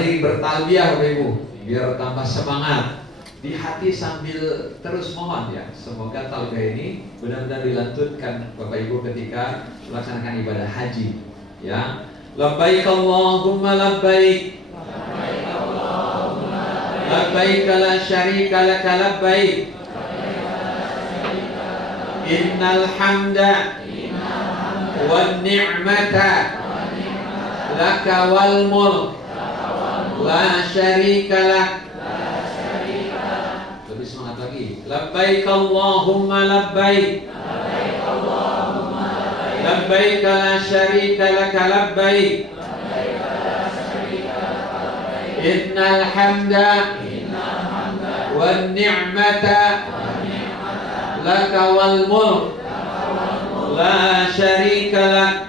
Mari bertalbiyah Bapak Ibu, biar tambah semangat di hati sambil terus mohon ya. Semoga talbiyah ini benar-benar dilanjutkan Bapak Ibu ketika melaksanakan ibadah haji. Ya, labbaik Allahumma labbaik, labbaik la syarika lak labbaik, innal hamda wan ni'mata laka wal mulk la syarika lak. Lebih semangat lagi. Labbaik Allahumma labbaik, labbaik la syarika lak labbaik, innal hamda wan ni'mata laka wal mulk la syarika lak.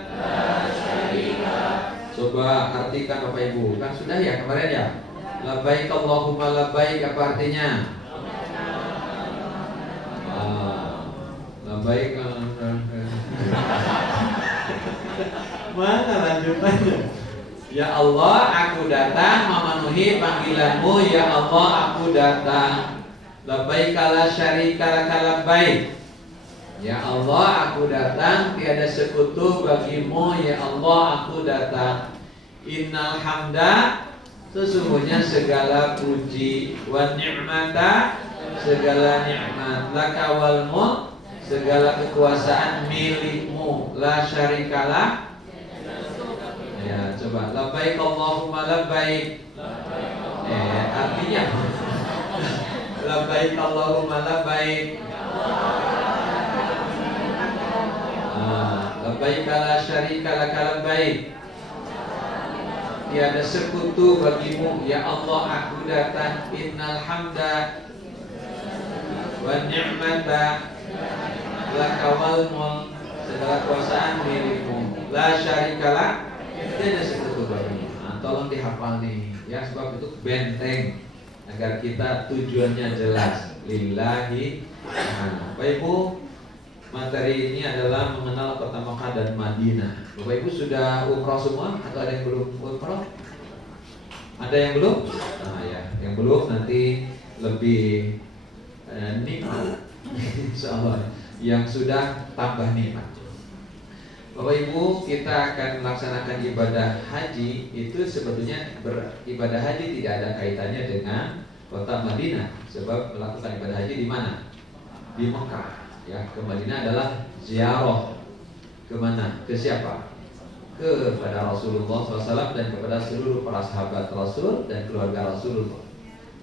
Coba artikan Bapak Ibu, kan sudah ya kemarin ya. Labbaik Allahumma labbaik apa artinya? Labbaik. Mana lanjutannya? Ya Allah, aku datang memenuhi panggilanmu. Ya Allah, aku datang. Labbaik la syarika lak labbaik. Ya Allah, aku datang, tiada sekutu bagimu. Ya Allah, aku datang. Innal hamda, sesungguhnya segala puji, wan ni'mata, segala nikmat, laka wal mulk, segala kekuasaan milikmu, la syarikalah. Ya, coba labbaik Allahumma labbaik. Artinya labbaik Allahumma labbaik. Labbaik la syarika lak labbaik. Tiada sekutu bagimu. Ya Allah, aku datang. Innal hamda wan ni'mata laka wal mulk, segala kuasaan milikmu, la syarikalah, tiada sekutu bagimu. Tolong dihafal nih ya, sebab itu benteng agar kita tujuannya jelas. Lillahi. Bapak Ibu, materi ini adalah mengenal kota Makkah dan Madinah. Bapak Ibu sudah umroh semua atau ada yang belum umroh? Ada yang belum? Nah ya, yang belum nanti lebih nikmat. Insyaallah. Yang sudah tambah nikmat. Bapak Ibu, kita akan melaksanakan ibadah haji. Itu sebetulnya beribadah haji tidak ada kaitannya dengan kota Madinah, sebab melakukan ibadah haji di mana? Di Mekah. Ya, ke Madinah adalah ziarah. Kemana? Ke siapa? Kepada Rasulullah SAW dan kepada seluruh para sahabat Rasul dan keluarga Rasulullah.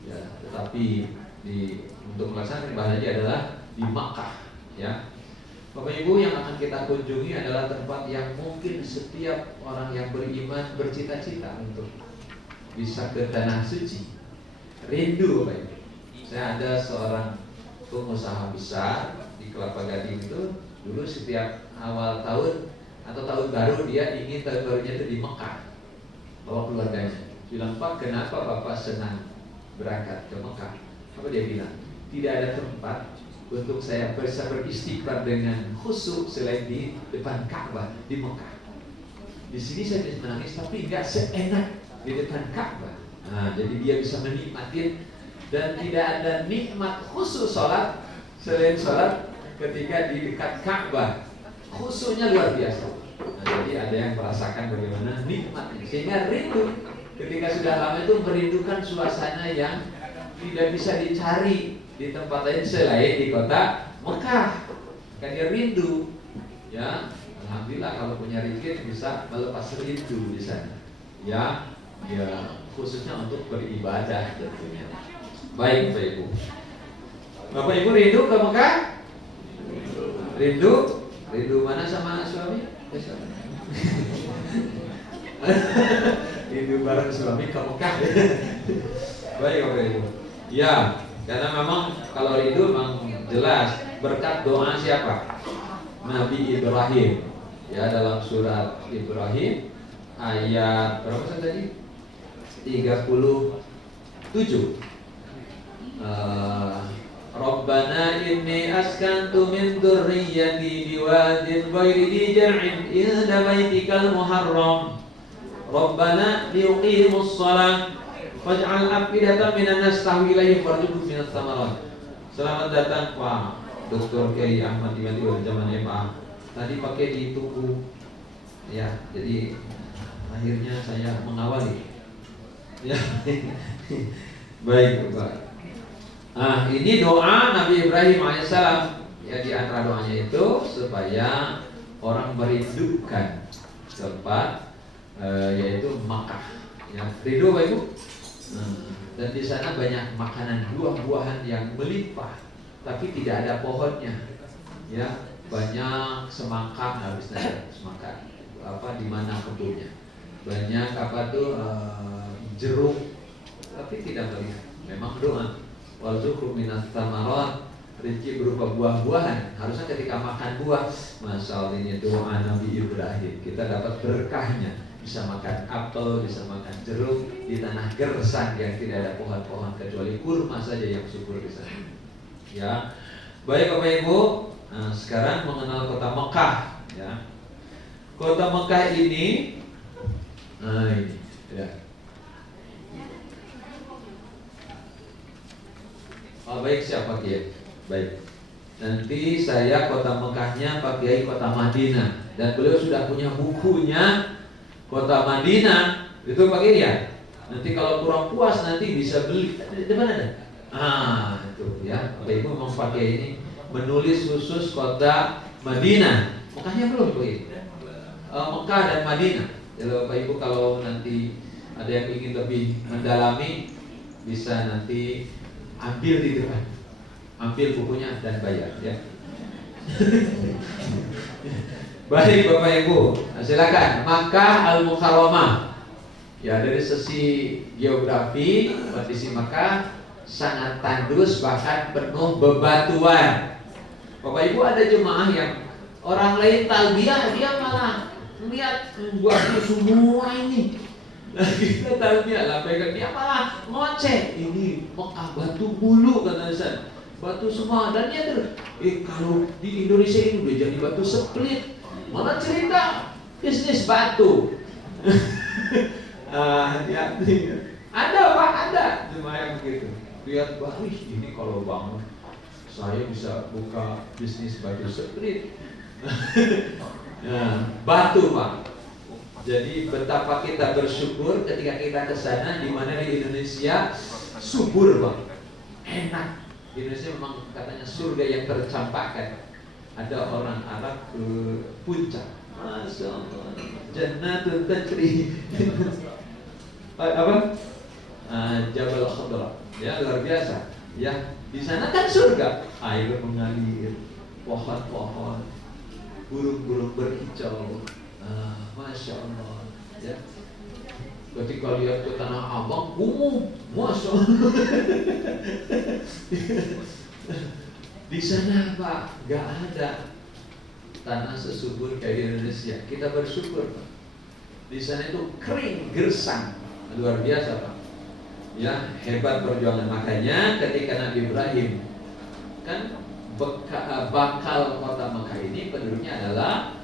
Ya, tetapi untuk melaksanakan ibadah haji adalah di Makkah. Ya, Bapak Ibu, yang akan kita kunjungi adalah tempat yang mungkin setiap orang yang beriman bercita-cita untuk bisa ke tanah suci. Rindu Bapak Ibu. Saya ada seorang pengusaha besar di Kelapa Gading itu, dulu setiap awal tahun atau tahun baru dia ingin tahun barunya itu di Mekah, bawa keluarganya. Bilang, Pak, kenapa Bapak senang berangkat ke Mekah? Apa dia bilang? Tidak ada tempat untuk saya bisa beristighfar dengan khusyuk selain di depan Ka'bah di Mekah. Di sini saya bisa menangis, tapi nggak seenak di depan Ka'bah. Nah, jadi dia bisa menikmati, dan tidak ada nikmat khusyuk sholat selain sholat ketika di dekat Ka'bah. Khusyuknya luar biasa. Nah, jadi ada yang merasakan bagaimana nikmatnya, sehingga rindu ketika sudah lama itu merindukan suasana yang tidak bisa dicari di tempat lain selain di kota Mekah. Kan dia rindu. Ya, alhamdulillah kalau punya rezeki bisa melepas rindu di sana. Ya, khususnya untuk beribadah tentunya. Baik Bapak Ibu. Bapak Ibu rindu ke Mekah? Rindu? Rindu mana sama suami? Rindu bareng suami ke Mekah. Baik Bapak Ibu. Ya, karena memang kalau rindu memang jelas berkat doa siapa? Nabi Ibrahim. Ya, dalam surat Ibrahim ayat berapa tadi? 37. Rabbana inni askantu min dzurriyyati biwadin ghairi dzi jar'in inda baitikal muharram. Rabbana liqimus shalah Faj'al afidatan minan nas tahwi ilaihim warzuqhum minas thamarat. Selamat datang Pak Dr. Kiai Ahmad Imadi dari zaman MA. Tadi pakai di tuku. Ya, jadi akhirnya saya mengawali. Ya. Baik, Pak. Ini doa Nabi Ibrahim alaihissalam. Ya, di antara doanya itu supaya orang merindukan tempat yaitu Makkah. Ya, rindu Bapak Ibu. Dan di sana banyak makanan buah-buahan yang melimpah, tapi tidak ada pohonnya. Ya, banyak semangka habis nanti semangka. Apa di mana kebunnya? Banyak apa tuh jeruk, tapi tidak melihat. Memang doa warzuqhum minas thamarat, rezeki berupa buah-buahan. Harusnya ketika makan buah, masya Allah, ini doa Nabi Ibrahim, kita dapat berkahnya. Bisa makan apel, bisa makan jeruk di tanah gersang yang tidak ada pohon-pohon kecuali kurma saja yang subur di sana. Ya, baik Bapak Ibu. Sekarang mengenal kota Mekah. Ya, kota Mekah ini, ini, ya. Baik, siapa Kiai? Baik. Nanti saya kota Mekahnya Pak Kiai kota Madinah, dan beliau sudah punya bukunya. Kota Madinah itu pakai ya. Nanti kalau kurang puas nanti bisa beli. Di mana ada? Itu ya. Bapak Ibu memang pakai ini menulis khusus kota Madinah. Mekahnya belum Pak Ibu. Mekah dan Madinah. Jadi Bapak Ibu kalau nanti ada yang ingin lebih mendalami bisa nanti ambil di depan. Ambil bukunya dan bayar ya. Baik Bapak Ibu, silakan. Makkah Al-Mukarramah. Ya, dari sisi geografi kondisi Makkah sangat tandus, bahkan penuh bebatuan. Bapak Ibu, ada jemaah yang orang lain talbiyah, dia malah melihat batu semua ini. Nah, kita talbiyah lah, dia malah ngoceh. Ini Makkah batu bulu kata Ustaz. Batu semua, dan dia terus kalau di Indonesia ini udah jadi batu split. Malah cerita bisnis batu. Ya, ada Pak, ada cuma yang begitu. Lihat Bang, ini kalau bangun saya bisa buka bisnis batu split. Nah, batu Pak. Jadi betapa kita bersyukur ketika kita ke sana, di mana di Indonesia subur Pak, enak. Indonesia memang katanya surga yang tercampakkan. Ada orang Arab ke puncak, masya Allah, Jannatun Tajri, apa? Jabal Khadra, ya luar biasa. Ya, di sana kan surga, air mengalir, pohon-pohon, burung-burung berkicau, masya Allah. Ya, ketika lihat ke Tanah Abang, kumuh, masya Allah. Di sana Pak, gak ada tanah sesubur kayak di Indonesia. Kita bersyukur Pak. Di sana itu kering, gersang, luar biasa Pak. Ya, hebat perjuangan. Makanya ketika Nabi Ibrahim kan bakal kota Mekah ini penduduknya adalah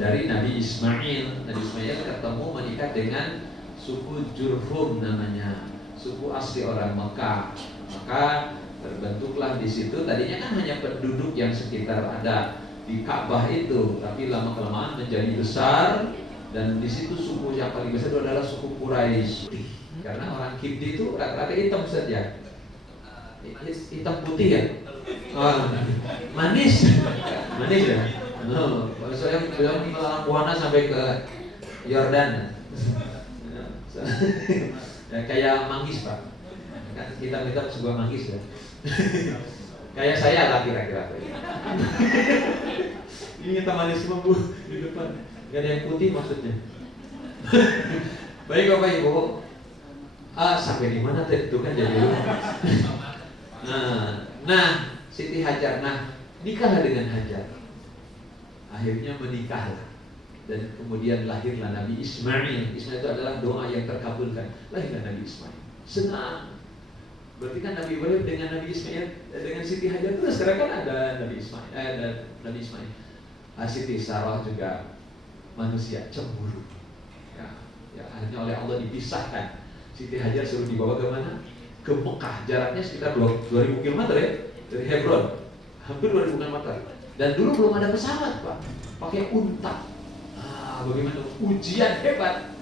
dari Nabi Ismail. Nabi Ismail ketemu menikah dengan suku Jurhum namanya, suku asli orang Mekah. Maka terbentuklah di situ. Tadinya kan hanya penduduk yang sekitar ada di Ka'bah itu, tapi lama-kelamaan menjadi besar, dan di situ suku yang paling besar itu adalah suku Quraisy. Karena orang Kipti itu rata-rata hitam saja, hitam putih ya, manis, manis ya. No, kalau saya bilang Puana sampai ke Yordan, ya, kayak manggis Pak. Kan hitam-hitam sebuah manggis ya. Kayak saya lah kira-kira. Ini hitam manis semua Bu di depan. Gak ada yang putih maksudnya. Baik Bapak Ibu, sampai di mana tadi itu kan jadi. Nah, Siti Hajar, nikahlah dengan Hajar. Akhirnya menikahlah, dan kemudian lahirlah Nabi Ismail. Ismail itu adalah doa yang terkabulkan. Lahirlah Nabi Ismail. Senang. Berarti kan Nabi Ibrahim dengan Nabi Ismail, dengan Siti Hajar terus sekarang kan ada Nabi Ismail, Nabi Ismail. Siti Sarah juga manusia cemburu. Ya, akhirnya oleh Allah dipisahkan. Siti Hajar suruh dibawa ke mana? Ke Mekah, jaraknya sekitar 2000 km ya, dari Hebron, hampir 2000 km. Dan dulu belum ada pesawat Pak, pakai unta. Bagaimana ujian hebat.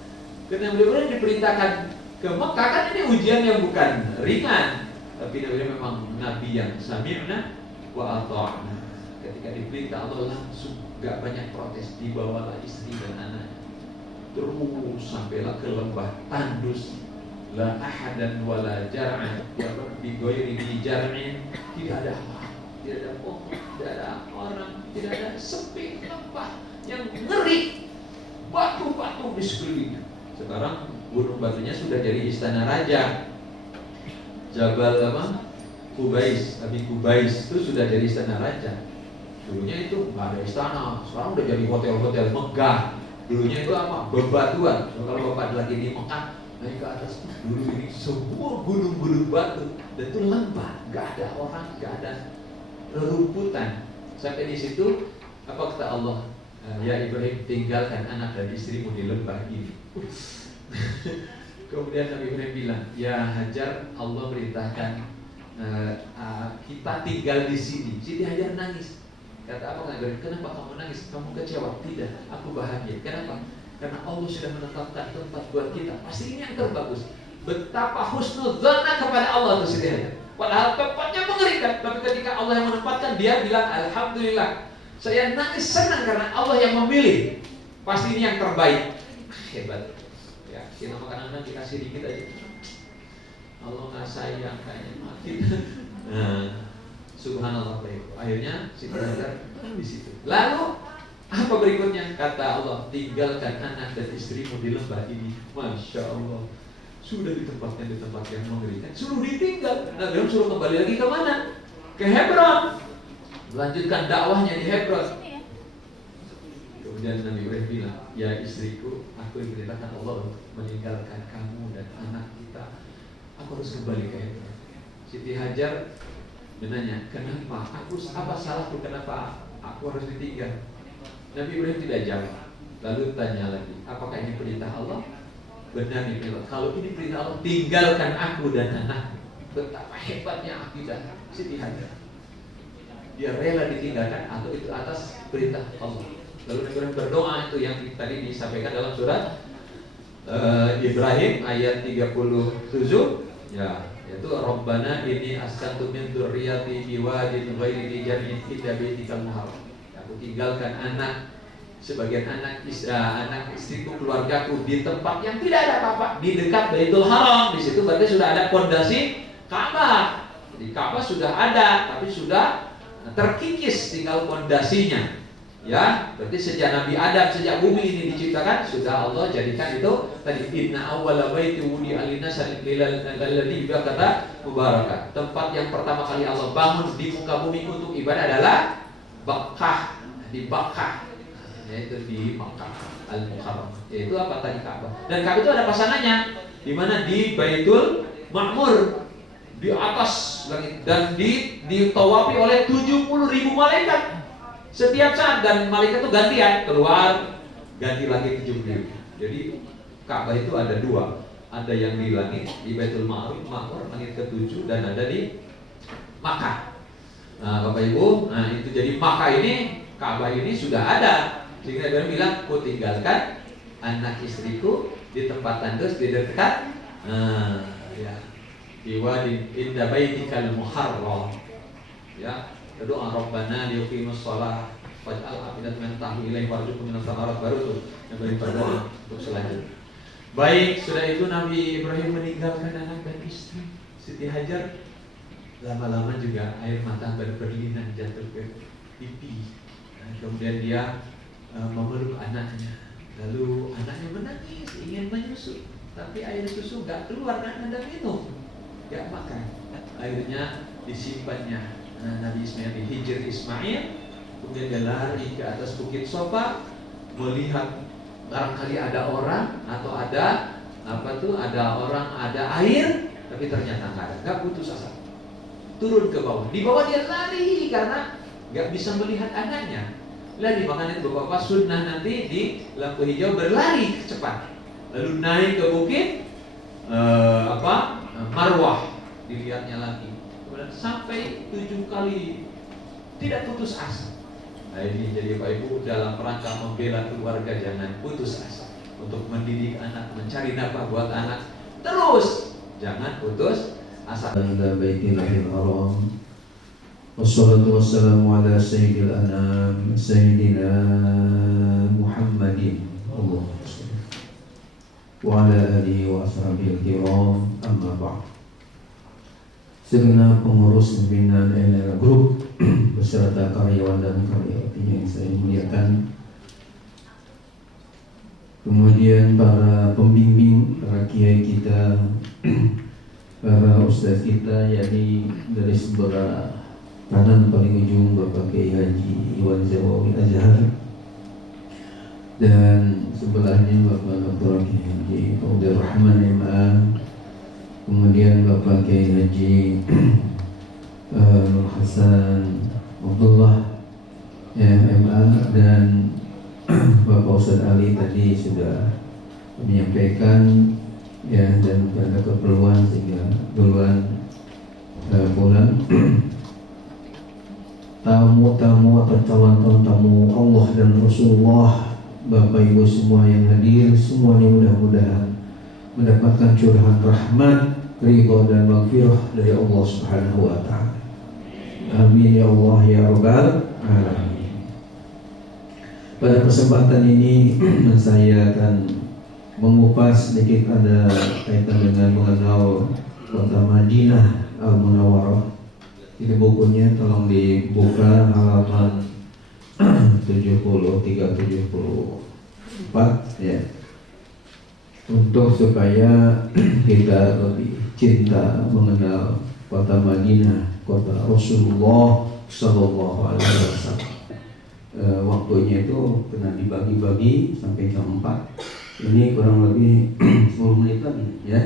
Ketika beliau diperintahkan ke Mekah, kan ini ujian yang bukan ringan, tapi beliau memang nabi yang sami'na wa ata'na. Ketika diperintah Allah langsung gak banyak protes, dibawalah istri dan anaknya terus sampailah ke lembah Tandus. La ahadan wala jar'an ya rabbi ghairi di jar'in, tidak ada apa, tidak ada pohon, tidak ada orang, tidak ada, sepi lembah yang ngeri, batu-batu di sekelilingnya. Sekarang gunung batunya sudah jadi istana raja. Jabal apa? Kubais, Abi Kubais itu sudah jadi istana raja. Dulunya itu nggak ada istana, sekarang udah jadi hotel-hotel megah. Dulunya itu apa? Bebatuan. Kalau Bapak lagi di Mekah, naik ke atas, dulu ini semua gunung-gunung batu dan itu lembah, nggak ada orang, nggak ada rerumputan. Sampai di situ apa kata Allah? Ya Ibrahim, tinggalkan anak dan istrimu di lembah ini. Kemudian Nabi Ibrahim bilang, ya Hajar, Allah perintahkan kita tinggal di sini. Siti Hajar nangis. Kata apa Nabi Ibrahim? Kenapa kamu nangis? Kamu kecewa? Tidak, aku bahagia. Kenapa? Karena Allah sudah menetapkan tempat buat kita. Pasti ini yang terbagus. Betapa husnudzana kepada Allah itu Siti Hajar. Padahal tempatnya mengerikan, tapi ketika Allah yang menempatkan, dia bilang alhamdulillah. Saya nangis senang karena Allah yang memilih. Pasti ini yang terbaik. Hebat. Ya, kita makan anak dikasih dikit aja. Allah nggak sayang kayaknya mati. Nah, subhanallah baik. Akhirnya Siti Hajar di situ. Lalu apa berikutnya? Kata Allah, tinggalkan anak dan istrimu di lembah ini. Masya Allah. Sudah ditempatkan di tempat yang mengerikan, suruh ditinggal. Nah, dia suruh kembali lagi ke mana? Ke Hebron. Lanjutkan dakwahnya di Hebron. Kemudian Nabi Ibrahim bilang, ya istriku, aku diperintahkan Allah untuk meninggalkan kamu dan anak kita. Aku harus kembali ke Hebron. Siti Hajar menanya, kenapa? Apa salahku? Kenapa aku harus ditinggal? Nabi Ibrahim tidak jawab. Lalu tanya lagi, apakah ini perintah Allah? Benar nih, kalau ini perintah Allah, tinggalkan aku dan anakku. Betapa hebatnya akidah Siti Hajar. Dia rela ditinggalkan atau itu atas perintah Allah. Lalu Nabi Ibrahim berdoa itu yang tadi disampaikan dalam surat Ibrahim ayat 37, ya, yaitu Rabbana inni askantu min dzurriyyati biwadin ghairi dzi jar'in inda baitikal muharram. Aku tinggalkan sebagian anak istriku, keluargaku di tempat yang tidak ada apa-apa, di dekat Baitul Haram. Di situ berarti sudah ada fondasi Ka'bah. Jadi Ka'bah sudah ada, tapi sudah terkikis, tinggal fondasinya. Ya, berarti sejak Nabi Adam, sejak bumi ini diciptakan, sudah Allah jadikan itu tadi inna awwala baiti wudi'a lin-nas alladzi kata mubarakah. Tempat yang pertama kali Allah bangun di muka bumi untuk ibadah adalah Bakkah, di Bakkah, yaitu di Makkah Al-Mukarram. Yaitu apa tadi Ka'bah. Dan Ka'bah itu ada pasangannya, di mana di Baitul Ma'mur, di atas langit, dan ditawafi oleh 70.000 malaikat setiap saat, dan malaikat itu gantian keluar, ganti lagi 70.000. Jadi Ka'bah itu ada dua, ada yang di langit di Baitul Ma'mur langit ke-7, dan ada di Makkah. Nah, Bapak Ibu, nah itu jadi Makkah ini, Ka'bah ini sudah ada. Sehingga dia bilang, aku tinggalkan anak istriku di tempat tandus di dekat ya, di wadi inda baitikal muharram. Ya, doa Rabbana liyuqimus shalah waj'al afidatan min tahwi ilaihi warzuqhum minas thamarat, baru tuh yang beribadah untuk selanjutnya. Baik, sudah itu Nabi Ibrahim meninggalkan anak dan istri. Siti Hajar lama-lama juga air mata berlinang jatuh ke pipi. Kemudian dia memeluk anaknya. Lalu anaknya menangis, ingin menyusu, tapi air susu gak keluar karena ada minum, gak makan. Akhirnya disimpannya Nabi Ismail, dihijir Ismail. Kemudian dia lari ke atas bukit Sofa, melihat barangkali ada orang atau ada ada air, tapi ternyata nggak ada, nggak putus asa. Turun ke bawah, di bawah dia lari karena nggak bisa melihat anaknya. Lari, makanya Bapak sunnah nanti di lampu hijau berlari cepat. Lalu naik ke bukit, Marwah, dilihatnya lagi. Kemudian sampai 7 kali tidak putus asa. Nah ini jadi Pak Ibu dalam rangka membela keluarga jangan putus asa untuk mendidik anak, mencari nafkah buat anak, terus jangan putus asa. Ila Baitillahil Haram. Wassalatu wassalamu ala sayyidil anam sayyidina Muhammadin Allahumma shalli wa ala alihi wa ashabihi kiram, amma ba'd. Segenap pengurus pimpinan LR Group beserta karyawan dan karyawatinya yang saya muliakan, kemudian para pembimbing, para kiai kita, para ustaz kita, yakni dari sebelah kanan paling ujung Bapak Kiai Haji Iwan Zawawi Azhar, dan sebelahnya Bapak Dr. Kiai Haji Abdul Rahman MA, kemudian Bapak Kiai Haji Nur Hasan Abdullah ya, MA, dan Bapak Ustaz Ali tadi sudah menyampaikan ya, dan pada keperluan sehingga duluan pulang. Tamu-tamu atau calon tamu Allah dan Rasulullah, Bapak Ibu semua yang hadir, semuanya mudah-mudahan mendapatkan curahan rahmat, ridha dan maghfirah dari Allah Subhanahu wa taala. Amin ya Allah ya rabbal alamin. Pada kesempatan ini saya akan mengupas sedikit ada kaitan dengan mengenal kota Madinah Al-Munawwarah. Ini bukunya tolong dibuka halaman 374 ya, untuk supaya kita lebih cinta mengenal kota Madinah, kota Rasulullah Sallallahu Alaihi Wasallam. Waktunya itu kena dibagi-bagi sampai jam 4. Ini kurang lebih 10 menit lagi ya.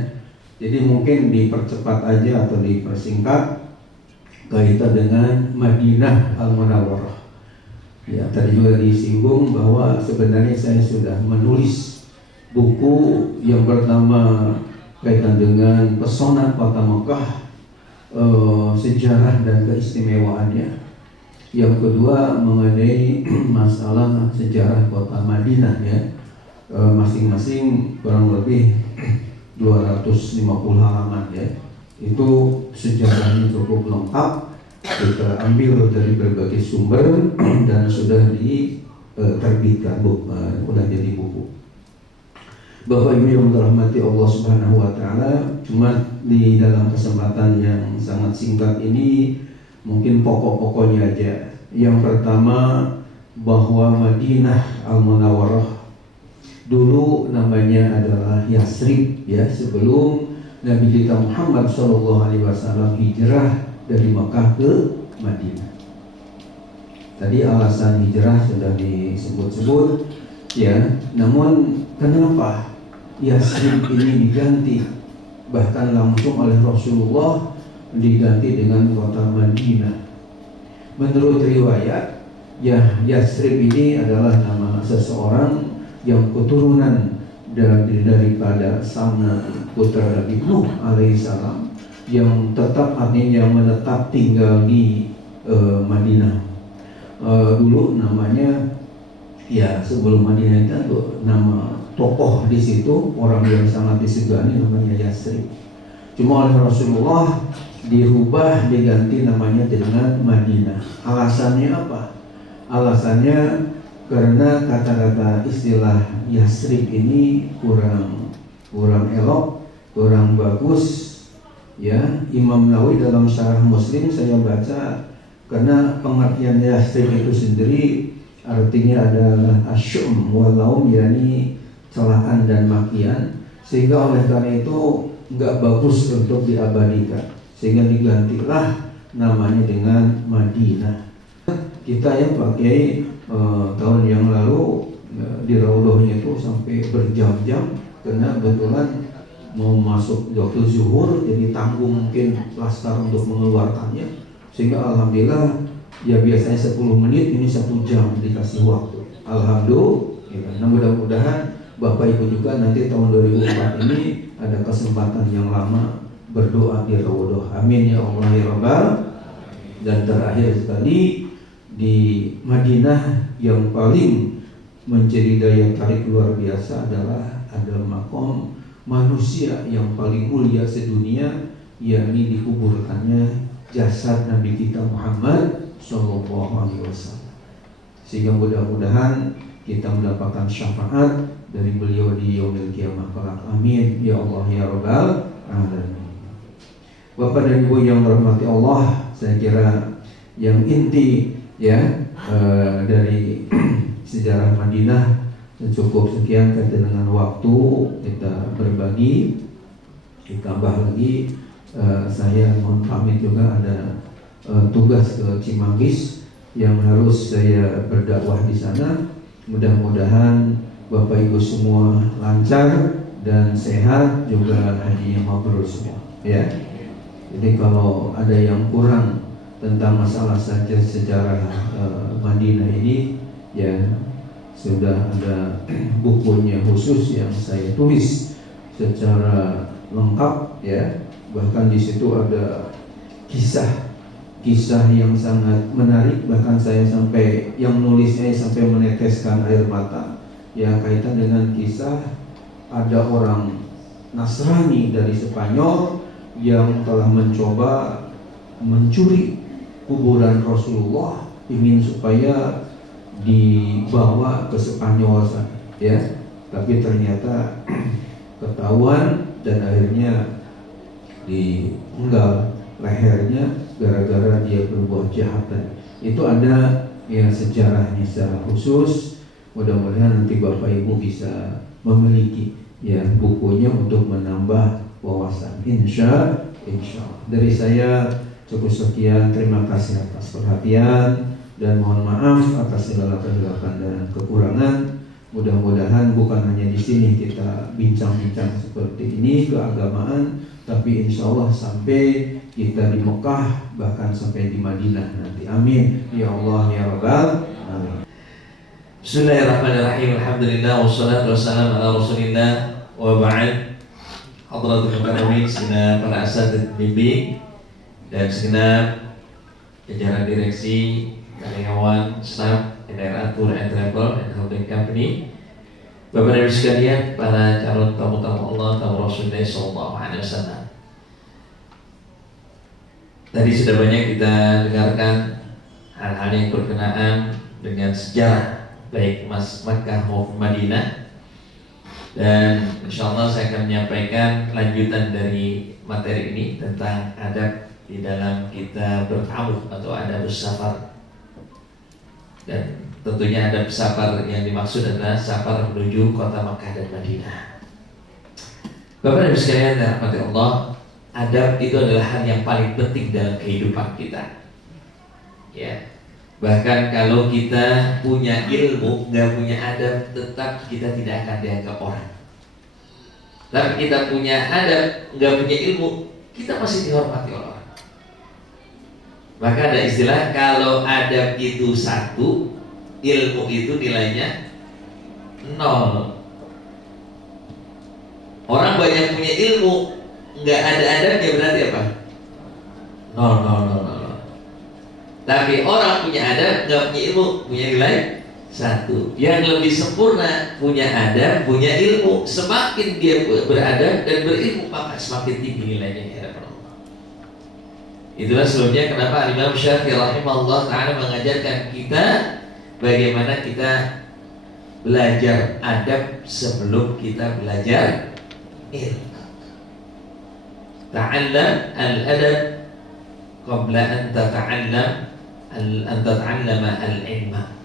Jadi mungkin dipercepat aja atau dipersingkat kaitan dengan Madinah Al-Munawwarah. Ya, tadi juga disinggung bahwa sebenarnya saya sudah menulis buku yang pertama kaitan dengan pesona kota Mekah, sejarah dan keistimewaannya. Yang kedua mengenai masalah sejarah kota Madinah ya, masing-masing kurang lebih 250 halaman ya. Itu sejarahnya cukup lengkap, kita ambil dari berbagai sumber dan sudah diterbitkan, sudah jadi buku. Bapak Ibu yang dirahmati Allah Subhanahu wa taala, cuma di dalam kesempatan yang sangat singkat ini mungkin pokok-pokoknya aja. Yang pertama bahwa Madinah Al-Munawwarah dulu namanya adalah Yasrib ya, sebelum Nabi kita Muhammad SAW hijrah dari Makkah ke Madinah. Tadi alasan hijrah sudah disebut-sebut ya. Namun kenapa Yasrib ini diganti, bahkan langsung oleh Rasulullah diganti dengan kota Madinah? Menurut riwayat ya, Yasrib ini adalah nama seseorang yang keturunan daripada sang putra Nabi Nuh alaihissalam, yang tetap artinya yang menetap tinggal di Madinah. Dulu namanya ya, sebelum Madinah itu nama tokoh di situ, orang yang sangat disegani namanya Yasrib. Cuma oleh Rasulullah dirubah, diganti namanya dengan Madinah. Alasannya apa? Alasannya karena kata-kata istilah Yasrib ini kurang elok, kurang bagus ya. Imam Nawawi dalam Syarah Muslim saya baca, karena pengertian Yasrib itu sendiri artinya adalah asyum walaum, yakni celaan dan makian, sehingga oleh karena itu nggak bagus untuk diabadikan, sehingga digantilah namanya dengan Madinah. Kita yang pakai tahun yang lalu di Raudhahnya itu sampai berjam-jam, karena kebetulan mau masuk waktu zuhur, jadi tanggung mungkin laskar untuk mengeluarkannya, sehingga alhamdulillah ya biasanya 10 menit, ini 1 jam dikasih waktu. Alhamdulillah ya. Nah, mudah-mudahan Bapak Ibu juga nanti tahun 2004 ini ada kesempatan yang lama berdoa di Raudhah. Amin ya Allah ya Rabbal. Dan terakhir sekali, di Madinah yang paling menjadi daya tarik luar biasa adalah ada makom manusia yang paling mulia sedunia, yakni dikuburkannya jasad Nabi kita Muhammad Sallallahu Alaihi Wasallam. Sehingga mudah-mudahan kita mendapatkan syafaat dari beliau di yaumil qiyamah kelak. Amin ya Allah ya Rabbal alamin. Bapak dan Ibu yang dirahmati Allah, saya kira yang inti ya dari sejarah Madinah cukup sekian. Kaitan dengan waktu kita berbagi, ditambah lagi saya mohon pamit juga, ada tugas ke Cimanggis yang harus saya berdakwah di sana. Mudah-mudahan Bapak Ibu semua lancar dan sehat, juga hajinya mabrur semua ya. Jadi kalau ada yang kurang tentang masalah saja sejarah Madinah ini, ya sudah ada bukunya khusus yang saya tulis secara lengkap ya. Bahkan di situ ada kisah yang sangat menarik, bahkan saya sampai yang nulisnya sampai meneteskan air mata ya, kaitan dengan kisah ada orang Nasrani dari Spanyol yang telah mencoba mencuri kuburan Rasulullah, ingin supaya dibawa ke Spanyol ya, tapi ternyata ketahuan dan akhirnya dienggal lehernya gara-gara dia berbuat jahat. Itu ada ya sejarahnya secara khusus. Mudah-mudahan nanti Bapak Ibu bisa memiliki ya bukunya untuk menambah wawasan. Insya Allah. Dari saya cukup sekian. Terima kasih atas perhatian dan mohon maaf atas segala kehilafan dan kekurangan. Mudah-mudahan bukan hanya di sini kita bincang-bincang seperti ini keagamaan, tapi insya Allah sampai kita di Mekah, bahkan sampai di Madinah nanti. Amin ya Allah ya Rabbal alamin. Bismillahirrahmanirrahim. Alhamdulillah wassalatu wassalamu ala Rasulillah wa ba'd. Hadratul mukarramin, segenap para asatidz bimbing dan segenap jajaran direksi, karyawan, staf, NRA Tour and Travel and Holding Company, Bapak dan Ibu sekalian, para calon tamu-tamu Allah, tamu Rasulullah Sallallahu Alaihi Wasallam. Tadi sudah banyak kita dengarkan hal-hal yang berkenaan dengan sejarah baik Makkah maupun Madinah. Dan insya Allah saya akan menyampaikan lanjutan dari materi ini tentang adab di dalam kita bertamu atau adab safar. Dan tentunya adab safar yang dimaksud adalah safar menuju kota Makkah dan Madinah. Bapak dan Ibu sekalian yang dirahmati Allah, adab itu adalah hal yang paling penting dalam kehidupan kita. Ya. Bahkan kalau kita punya ilmu, nggak punya adab, tetap kita tidak akan dianggap orang. Tapi kita punya adab, nggak punya ilmu, kita masih dihormati oleh orang. Maka ada istilah, kalau adab itu 1, ilmu itu nilainya 0. Orang banyak punya ilmu, nggak ada adabnya, berarti apa? 0. Tapi orang punya adab, nggak punya ilmu, punya nilai 1. Yang lebih sempurna punya adab, punya ilmu. Semakin dia beradab dan berilmu, maka semakin tinggi nilainya di hadapan Allah. Itulah sebabnya kenapa Imam Syafi'i rahimahullah ta'ala mengajarkan kita bagaimana kita belajar adab sebelum kita belajar ilmu. Ta'allam al-adab qabla an tata'allama al-ilma.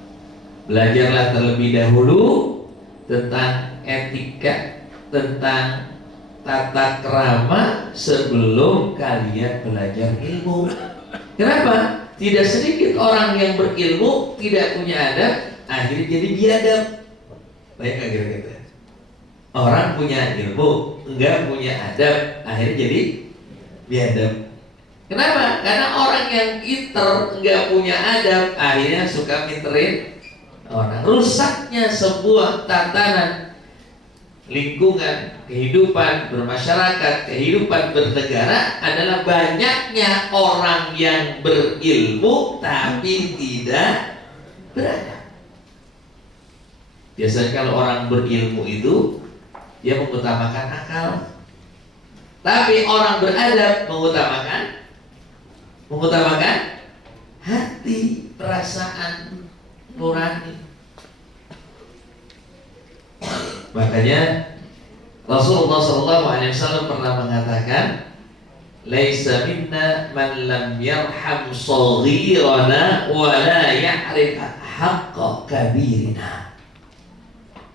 Belajarlah terlebih dahulu tentang etika, tentang tata krama sebelum kalian belajar ilmu. Kenapa? Tidak sedikit orang yang berilmu tidak punya adab, akhirnya jadi biadab. Baik nggak kira-kira? Orang punya ilmu, enggak punya adab, akhirnya jadi biadab. Kenapa? Karena orang yang pinter enggak punya adab, akhirnya suka minterin orang. Rusaknya sebuah tatanan lingkungan, kehidupan bermasyarakat, kehidupan bernegara adalah banyaknya orang yang berilmu tapi tidak beradab. Biasanya kalau orang berilmu itu dia mengutamakan akal, tapi orang beradab mengutamakan hati, perasaan nurani. Makanya Rasulullah SAW pernah mengatakan, "Laisa minna man lam yarham saghirana wa la ya'rif haqqa kabirina."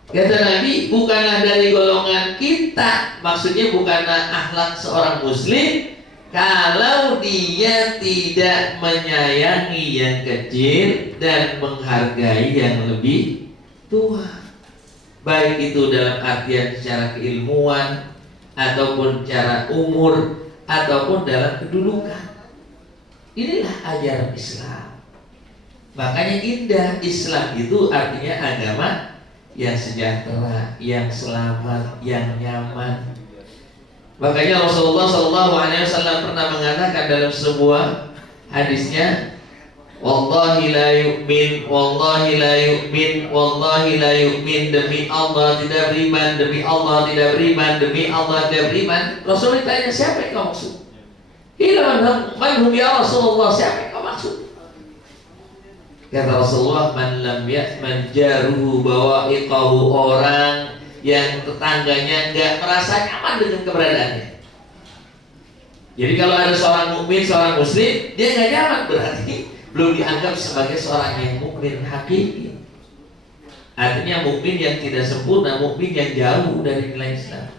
Kata Nabi, bukanlah dari golongan kita, maksudnya bukanlah akhlak seorang muslim kalau dia tidak menyayangi yang kecil dan menghargai yang lebih tua. Baik itu dalam artian secara keilmuan, ataupun secara umur, ataupun dalam kedudukan. Inilah ajaran Islam. Makanya indah. Islam itu artinya agama yang sejahtera, yang selamat, yang nyaman. Makanya Rasulullah SAW pernah mengatakan dalam sebuah hadisnya, "Wallahi la yu'min, wallahi la yu'min, wallahi la yu'min." Demi Allah tidak beriman, demi Allah tidak beriman, demi Allah tidak beriman. Rasul ditanya, siapa yang kau maksud? Man ya Rasulullah, siapa yang kau maksud? Kata Rasulullah, "Man lam ya'man jaruhu bawa'iqahu." Orang yang tetangganya enggak merasa nyaman dengan keberadaannya. Jadi kalau ada seorang mukmin, seorang muslim, dia enggak nyaman, berarti belum dianggap sebagai seorang yang mukmin hakiki. Artinya mukmin yang tidak sempurna, mukmin yang jauh dari nilai Islam.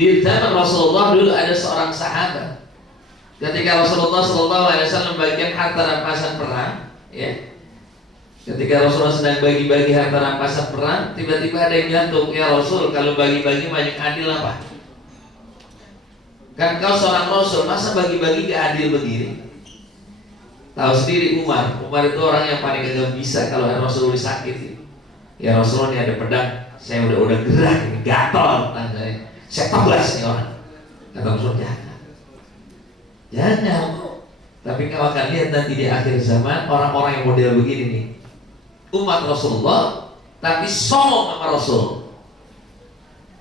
Di zaman Rasulullah dulu ada seorang sahabat. Ketika Rasulullah SAW membagikan harta rampasan perang, ya. Ketika Rasulullah sedang bagi-bagi harta rampasan perang, tiba-tiba ada yang nyantuk, "Ya Rasul, kalau bagi-bagi banyak adil apa? Kan kau seorang Rasul, masa bagi-bagi gak adil begini?" Tahu sendiri Umar itu orang yang paling gak bisa kalau ada Rasulullah sakit. "Ya Rasulullah, ini ada pedang, saya udah gerak, ini gatal tangan saya tebas nih orang." Kata Rasulullah, jangan. Tapi kau akan lihat nanti di akhir zaman orang-orang yang model begini nih, umat Rasulullah tapi songong sama Rasul.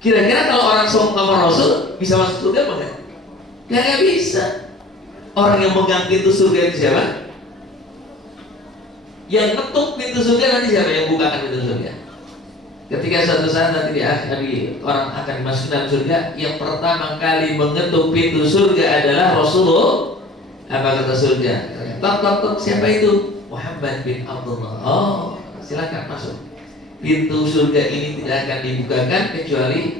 Kira-kira kalau orang songong sama Rasul bisa masuk surga apa enggak? Gak bisa. Orang yang megang pintu surga itu siapa? Yang ketuk pintu surga nanti siapa? Yang bukakan pintu surga. Ketika suatu saat nanti orang akan masuk dalam surga, yang pertama kali mengetuk pintu surga adalah Rasulullah. Apa kata surga? Tok, siapa itu? Muhammad bin Abdullah. Oh, silakan masuk. Pintu surga ini tidak akan dibukakan kecuali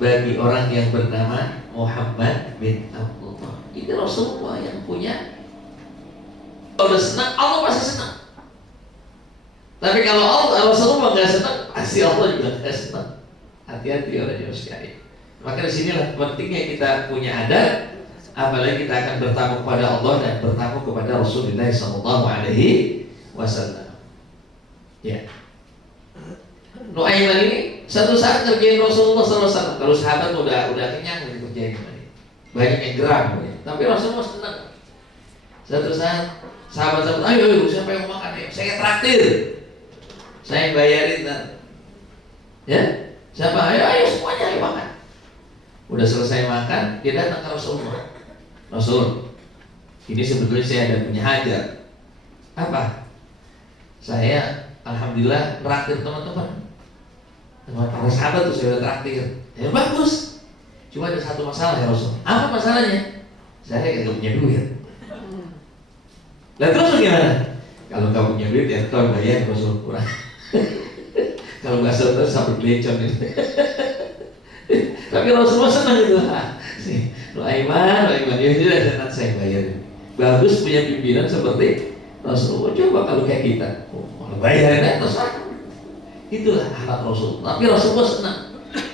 bagi orang yang bernama Muhammad bin Abdullah. Ini Rasulullah yang punya. Kalau udah senang, Allah pasti senang. Tapi kalau Rasulullah nggak senang, pasti Allah juga nggak senang. Hati-hati orang jauh sekali. Maka disinilah pentingnya kita punya adat. Apalagi kita akan bertamu kepada Allah dan bertamu kepada Rasulullah SAW. Ya. Nuaiman ini satu saat kerjain Rasulullah SAW. Kalau sahabat udah kenyang dikerjain, banyak yang geram. Tapi Rasulullah senang. Satu saat sahabat, ayo siapa yang mau makan? Saya traktir, saya bayarin. Ya, siapa? Ayo semuanya ayo makan. Udah selesai makan, dia datang ke Rasulullah. Rasul, ini sebetulnya saya ada punya hajat. Apa? Saya alhamdulillah traktir teman-teman. Para sahabat tuh saya udah traktir. Ya bagus. Cuma ada satu masalah ya Rasul. Apa masalahnya? Saya nggak punya duit. Lah terus bagaimana? Kalau nggak punya duit ya kau bayar Rasul kurang. Kalau nggak terus sampai belecon itu. Tapi Rasulullah senang itu. Nuaiman, ya sudah senang saya bayar. Bagus punya pimpinan seperti Rasulullah. Coba kalau kayak kita, bayarin terserah. Itulah akhlak Rasul. Tapi Rasulullah senang.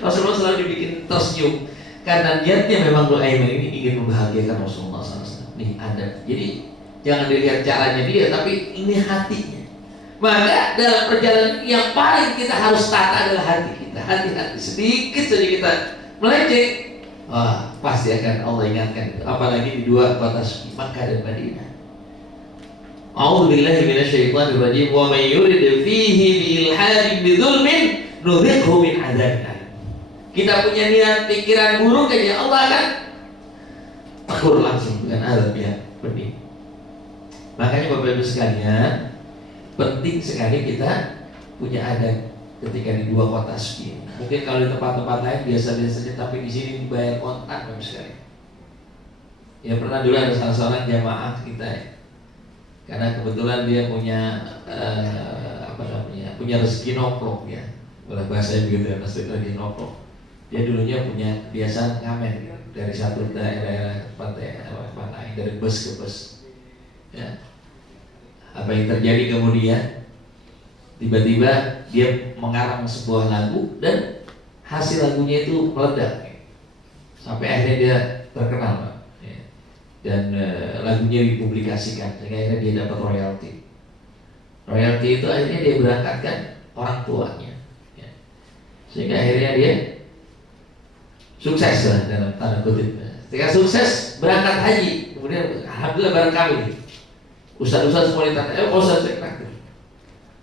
Rasulullah selalu dibikin tersenyum karena niatnya memang Nuaiman ini ingin membahagiakan Rasulullah SAW. Nih ada. Jadi jangan dilihat caranya dia, tapi ini hatinya. Maka dalam perjalanan yang paling kita harus tata adalah hati kita. Hati-hati, sedikit saja kita melenceng, wah pasti akan Allah ingatkan itu. Apalagi di dua kota suci Makkah dan Madinah. A'udzubillahi minasyaitonirrajim. Wa may yurid fihi biilhadin bidzulmin nudzikhu min adzabin alim. Kita punya niat pikiran buruk aja, Allah akan tegur langsung dengan azab yang pedih. Makanya Bapak Ibu sekalian, penting sekali kita punya adat ketika di dua kota suci. Mungkin kalau di tempat-tempat lain biasa-biasa saja, tapi di sini dibayar kontak Bapak sekali. Ya pernah dulu ada salah seorang jamaah kita ya, karena kebetulan dia punya punya rezeki noplok ya, oleh bahasa begitu ya, rezeki noplok. Dia dulunya punya kebiasaan ngamen dari satu daerah tempat lain, dari bus ke bus. Ya. Apa yang terjadi kemudian? Tiba-tiba dia mengarang sebuah lagu dan hasil lagunya itu meledak sampai akhirnya dia terkenal, Pak. Ya. Dan lagunya dipublikasikan sehingga akhirnya dia dapat royalti. Royalti itu akhirnya dia berangkatkan orang tuanya, ya. Sehingga akhirnya dia sukses lah dalam tanda kutip. Ketika sukses berangkat haji, kemudian alhamdulillah bareng kami. Ustaz-ustaz semua ditanya, Ustaz saya traktir.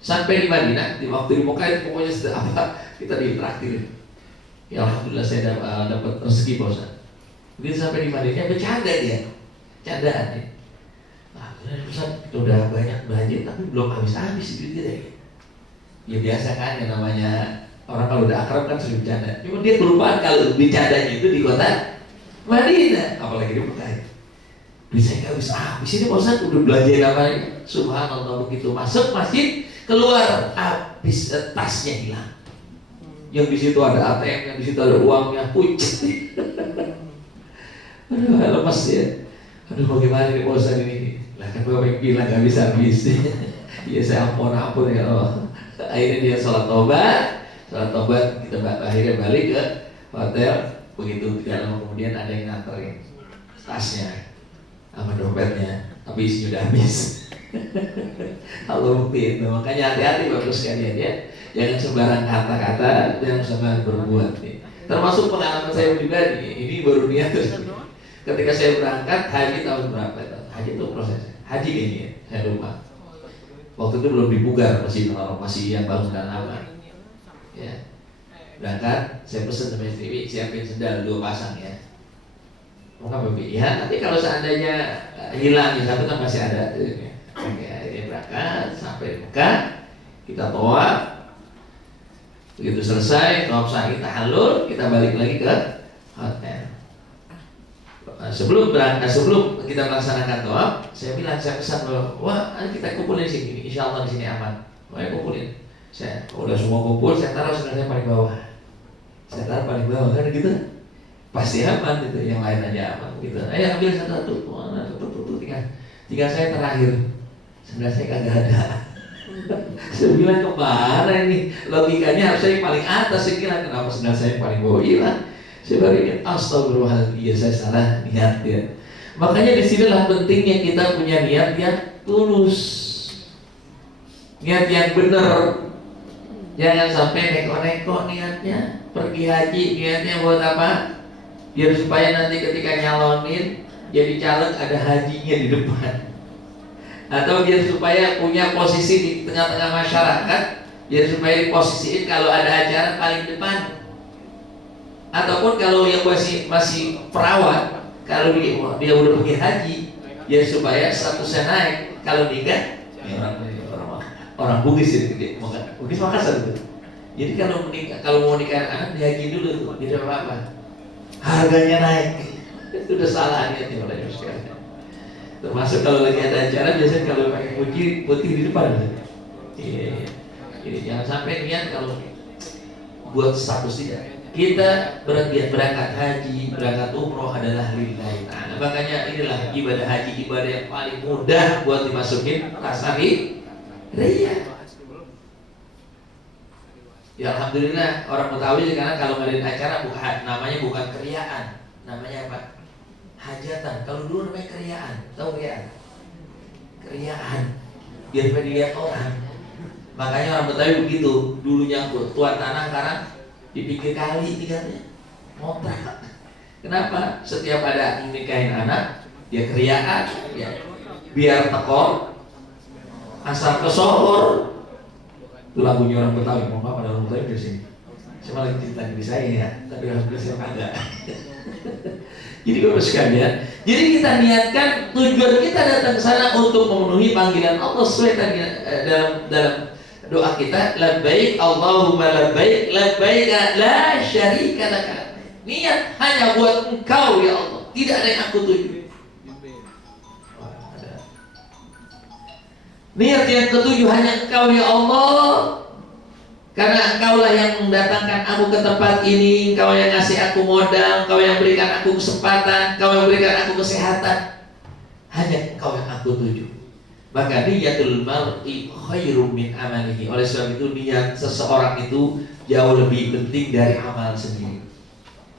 Sampai di Madinah, di waktu di Mekah itu pokoknya sudah apa kita ditraktir. Ya alhamdulillah saya dapat rezeki Pak Ustaz. Begitu sampai di Madinah bercanda dia, candaan ya. Ustaz kita udah banyak belanja tapi belum habis-habis duitnya deh. Ya biasa kan yang namanya orang kalau udah akrab kan sering bercanda. Cuma dia kelupaan kalau bercandanya itu di kota Madinah, apalagi di Mekah. Bisa nggak habis ini Pak Ustaz udah belanjain apa ini? Subhanallah, begitu masuk masjid keluar habis tasnya hilang. Yang di situ ada ATM, yang di situ ada uangnya, pucet. Aduh lepas ya. Aduh bagaimana nih Pak Ustaz ini? Lah kan Bapak bilang nggak bisa habis. Ya saya ampun ya Allah. Akhirnya dia sholat tobat kita akhirnya balik ke hotel. Begitu tidak lama kemudian ada yang nganterin tasnya sama dompetnya, tapi isinya udah habis. Allah buktiin, makanya hati-hati Bapak sekalian ya, jangan sembarang kata-kata, jangan sembarang berbuat. Termasuk pengalaman saya pribadi, ini baru niat. Ketika saya berangkat haji tahun berapa? Haji itu prosesnya, haji kayaknya, saya lupa. Waktu itu belum dibugar, masih yang bagus dan aman. Ya, berangkat, saya pesen sama istri, siapin sendal 2 pasang ya. Maka Bapak, ya nanti kalau seandainya hilang yang satu kan masih ada. Oke, akhirnya berangkat sampai di Mekah, kita tawaf. Begitu selesai tawaf sa'i tahallul, kita balik lagi ke hotel. Sebelum kita melaksanakan tawaf, saya pesan bahwa wah kita kumpulin di sini, insya Allah di sini aman. Wah kumpulin. Saya udah semua kumpul, saya taruh sebenarnya paling bawah. Saya taruh paling bawah kan gitu. Pasti aman gitu, yang lain aja aman gitu. Ayo ambil satu-satu, tinggal saya terakhir. Sebenarnya saya kagak ada. Saya bilang kemana ini? Logikanya harusnya yang paling atas. Saya kira kenapa sebenarnya saya yang paling bawah hilang. Saya baru ingat, astagfirullahaladzim, iya saya salah niat ya. Makanya disinilah pentingnya kita punya niat yang tulus, niat yang benar. Jangan sampai neko-neko niatnya. Pergi haji niatnya buat apa? Biar supaya nanti ketika nyalonin jadi caleg ada hajinya di depan, atau biar supaya punya posisi di tengah-tengah masyarakat, biar supaya diposisiin kalau ada acara paling depan, ataupun kalau yang masih perawat, kalau dia udah pergi haji, biar supaya statusnya naik. Kalau nikah, orang Bugis itu Bugis Makassar itu. Jadi kalau mau nikah anak dihaji dulu tuh, tidak apa-apa. Harganya naik, itu udah salah niatnya oleh sekalian. Termasuk kalau lagi ada acara biasanya kalau pakai putih di depan. Iya. Jadi jangan sampai niat kalau buat status tidak. Kita berangkat haji, berangkat umroh adalah lillahi ta'ala. Makanya inilah ibadah haji, ibadah yang paling mudah buat dimasukin rasa riya. Ya alhamdulillah orang Betawi sekarang kalau ngadain acara namanya bukan keriaan, namanya apa? Hajatan. Kalau dulu namanya keriaan, tahu keriaan? Keriaan, biar dilihat orang. Makanya orang Betawi begitu, dulunya tuan tanah, sekarang di pinggir kali tinggalnya, ngontrak. Kenapa? Setiap ada nikahin anak, dia keriaan, ya. Biar tekor, asal kesohor. Itu lagunya orang Betawi, mau apa ada orang Betawi di sini? Saya malah cerita di saya ya, tapi alhamdulillah saya kagak. Jadi Bapak sekalian, jadi kita niatkan tujuan kita datang ke sana untuk memenuhi panggilan Allah sesuai tadi dalam doa kita, labbaik Allahumma labbaik, labbaik la syarika laka. Niat hanya buat Engkau ya Allah, tidak ada yang aku tuju. Niat yang ketujuh hanya Engkau ya Allah, karena Engkaulah yang mendatangkan aku ke tempat ini, Engkau yang ngasih aku modal, Engkau yang berikan aku kesempatan, Engkau yang berikan aku kesehatan. Hanya Engkau yang aku tuju. Maka niyatul mar'i khairum min amalihi. Oleh sebab itu niat seseorang itu jauh lebih penting dari amal sendiri.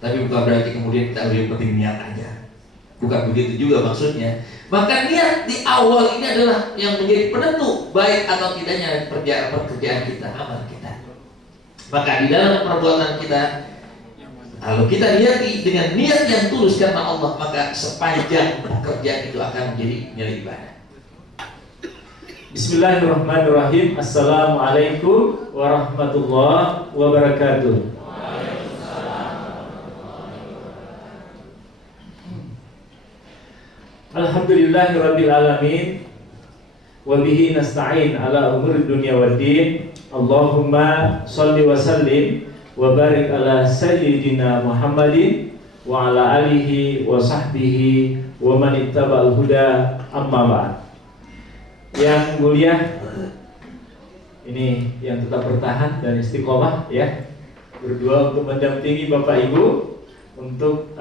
Tapi bukan berarti kemudian kita lebih penting niat aja. Bukan begitu juga maksudnya. Maka niat di awal ini adalah yang menjadi penentu baik atau tidaknya pekerjaan kita, amal kita. Maka di dalam perbuatan kita, kalau kita niati dengan niat yang tulus karena Allah, maka sepanjang pekerjaan itu akan menjadi nilai ibadah. Bismillahirrahmanirrahim. Assalamualaikum warahmatullahi wabarakatuh. Alhamdulillahirabbil alamin. Wa bihi nasta'in ala umuri dunya waddin. Allahumma shalli wa sallim wa barik ala sayyidina Muhammadin wa ala alihi wa sahbihi wa man ittaba'al huda, amma ba'd. Yang mulia, ini yang tetap bertahan dan istiqomah ya, berdua untuk mendampingi Bapak Ibu untuk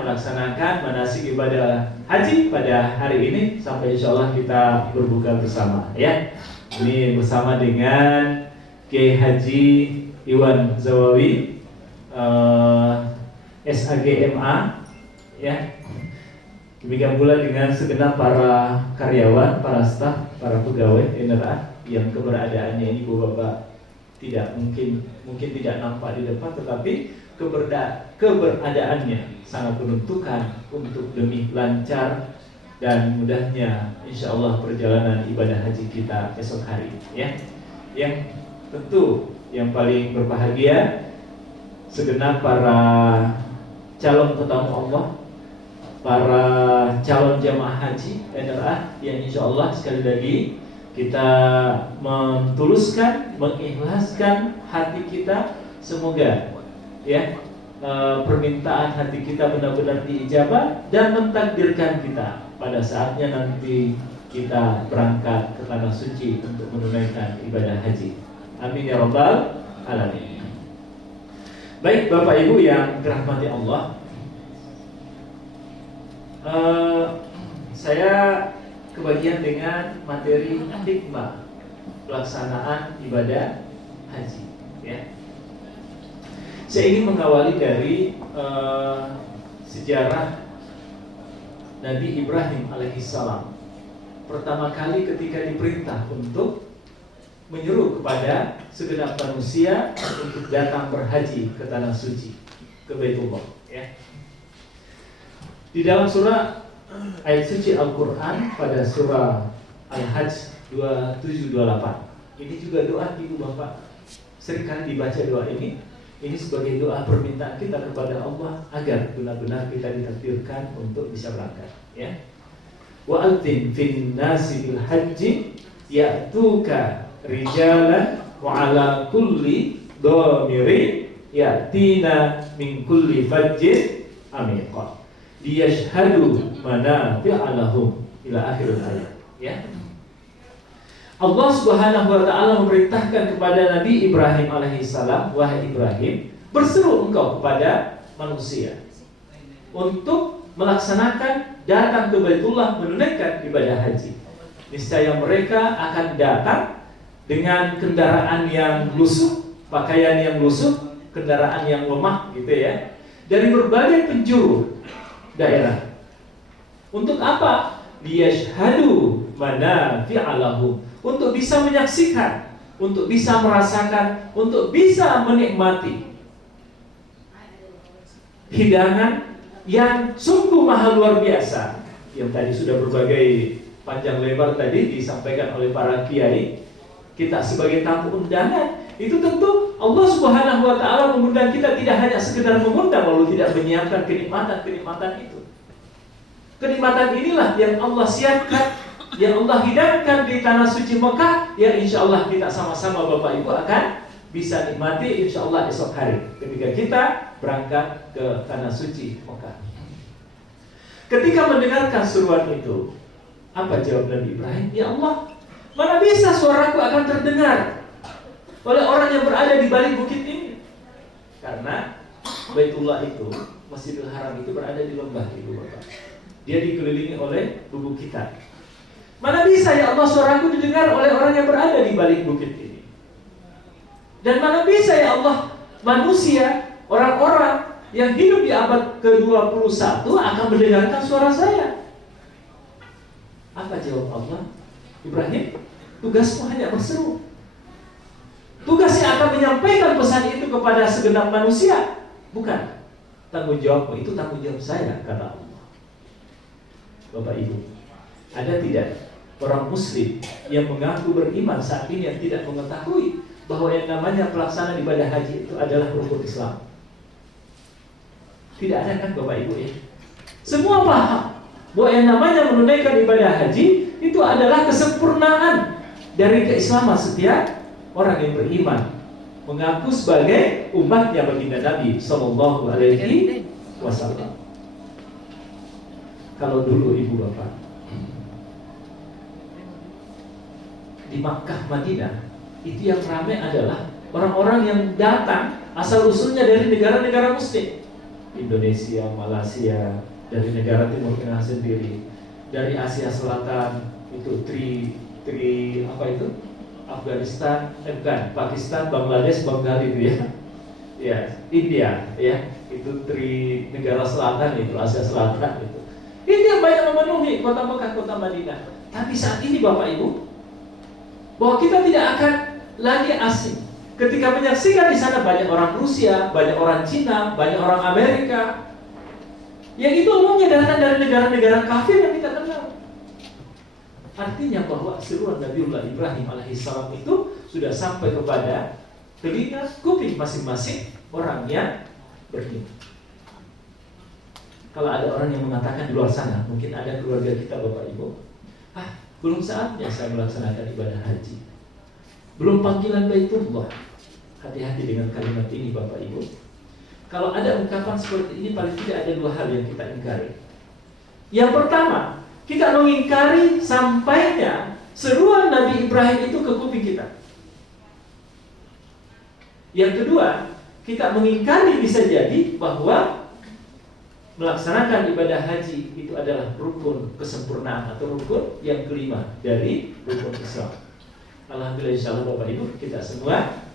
melaksanakan manasik ibadah haji pada hari ini sampai insya Allah kita berbuka bersama ya. Ini bersama dengan Kiai Haji Iwan Zawawi, SAGMA ya. Demikian pula dengan segenap para karyawan, para staf, para pegawai NRA yang keberadaannya ini Bapak tidak mungkin tidak nampak di depan, tetapi keberadaannya sangat menentukan untuk demi lancar dan mudahnya insya Allah perjalanan ibadah haji kita esok hari ya. Yang tentu yang paling berbahagia segenap para calon tetamu Allah, para calon jamaah haji NRA yang insya Allah sekali lagi kita mentuluskan, mengikhlaskan hati kita, semoga ya permintaan hati kita benar-benar diijabah dan mentakdirkan kita pada saatnya nanti kita berangkat ke tanah suci untuk menunaikan ibadah haji. Amin ya rabbal alamin. Baik Bapak Ibu yang dirahmati Allah, saya kebagian dengan materi hikmah pelaksanaan ibadah haji ya. Saya ingin mengawali dari sejarah Nabi Ibrahim alaihissalam. Pertama kali ketika diperintah untuk menyeru kepada segenap manusia untuk datang berhaji ke tanah suci, ke Baitullah ya. Di dalam surah ayat suci Al-Quran pada surah Al-Hajj 2728, ini juga doa ibu bapak seringkali dibaca doa ini. Ini sebagai doa permintaan kita kepada Allah agar benar-benar kita ditakdirkan untuk bisa berangkat ya. Wa adzin fin nasi bil haji ya'tuka rijalan wa ala kulli dhamirin ya'tina min kulli fajjin amiqah liyashhadu manafi'a lahum ila akhir ayat ya. Allah Subhanahu wa ta'ala memerintahkan kepada Nabi Ibrahim alaihissalam, wahai Ibrahim, berseru engkau kepada manusia untuk melaksanakan datang ke Baitullah menunaikan ibadah haji. Niscaya mereka akan datang dengan kendaraan yang lusuh, pakaian yang lusuh, kendaraan yang lemah gitu ya, dari berbagai penjuru daerah. Untuk apa? liyashhadu manafi'a lahum, untuk bisa menyaksikan, untuk bisa merasakan, untuk bisa menikmati hidangan yang sungguh mahal luar biasa, yang tadi sudah berbagai panjang lebar tadi disampaikan oleh para kiai. Kita sebagai tamu undangan, itu tentu Allah Subhanahu wa ta'ala mengundang kita tidak hanya sekedar mengundang lalu tidak menyiapkan kenikmatan-kenikmatan itu. Kenikmatan inilah yang Allah siapkan, yang Allah hidangkan di tanah suci Mekah, yang insya Allah kita sama-sama Bapak Ibu akan bisa nikmati insya Allah esok hari ketika kita berangkat ke tanah suci Mekah. Ketika mendengarkan seruan itu, apa jawab Nabi Ibrahim? Ya Allah, mana bisa suaraku akan terdengar oleh orang yang berada di balik bukit ini? Karena Baitullah itu, Masjidil Haram itu berada di lembah, Ibu Bapak. Dia dikelilingi oleh bebukit. Mana bisa ya Allah suaraku didengar oleh orang yang berada di balik bukit ini? Dan mana bisa ya Allah manusia, orang-orang yang hidup di abad ke-21 akan mendengarkan suara saya? Apa jawab Allah? Ibrahim, tugasmu hanya berseru. Tugasnya akan menyampaikan pesan itu kepada segenap manusia, bukan tanggung jawabmu, itu tanggung jawab saya, kata Allah. Bapak Ibu, ada tidak orang muslim yang mengaku beriman saat ini yang tidak mengetahui bahwa yang namanya pelaksanaan ibadah haji itu adalah rukun Islam? Tidak ada kan Bapak Ibu ya? Semua paham bahwa yang namanya menunaikan ibadah haji itu adalah kesempurnaan dari keislaman setiap orang yang beriman, mengaku sebagai umatnya baginda Nabi Sallallahu Alaihi Wasallam. Kalau dulu Ibu Bapak di Makkah, Madinah, itu yang ramai adalah orang-orang yang datang asal usulnya dari negara-negara muslim, Indonesia, Malaysia, dari negara Timur Tengah sendiri, dari Asia Selatan itu apa itu? Afghanistan, bukan, Pakistan, Bangladesh, Bengal itu ya. Ya, India ya. Itu negara selatan itu, Asia Selatan itu. Itu yang banyak memenuhi kota Mekah, kota Madinah. Tapi saat ini Bapak Ibu, bahwa kita tidak akan lagi asing ketika menyaksikan di sana banyak orang Rusia, banyak orang Cina, banyak orang Amerika, yang itu umumnya datang dari negara-negara kafir yang kita kenal. Artinya bahwa seruan Nabiullah Ibrahim alaihissalam itu sudah sampai kepada telinga, kuping masing-masing orang yang beriman. Kalau ada orang yang mengatakan di luar sana, mungkin ada keluarga kita Bapak Ibu, belum saatnya saya melaksanakan ibadah haji, belum panggilan Baitullah. Hati-hati dengan kalimat ini Bapak Ibu. Kalau ada ungkapan seperti ini, paling tidak ada dua hal yang kita ingkari. Yang pertama, kita mengingkari sampainya seruan Nabi Ibrahim itu ke kuping kita. Yang kedua, kita mengingkari bisa jadi bahwa melaksanakan ibadah haji itu adalah rukun kesempurnaan atau rukun yang kelima dari rukun Islam. Alhamdulillah, insyaallah Bapak Ibu, kita semua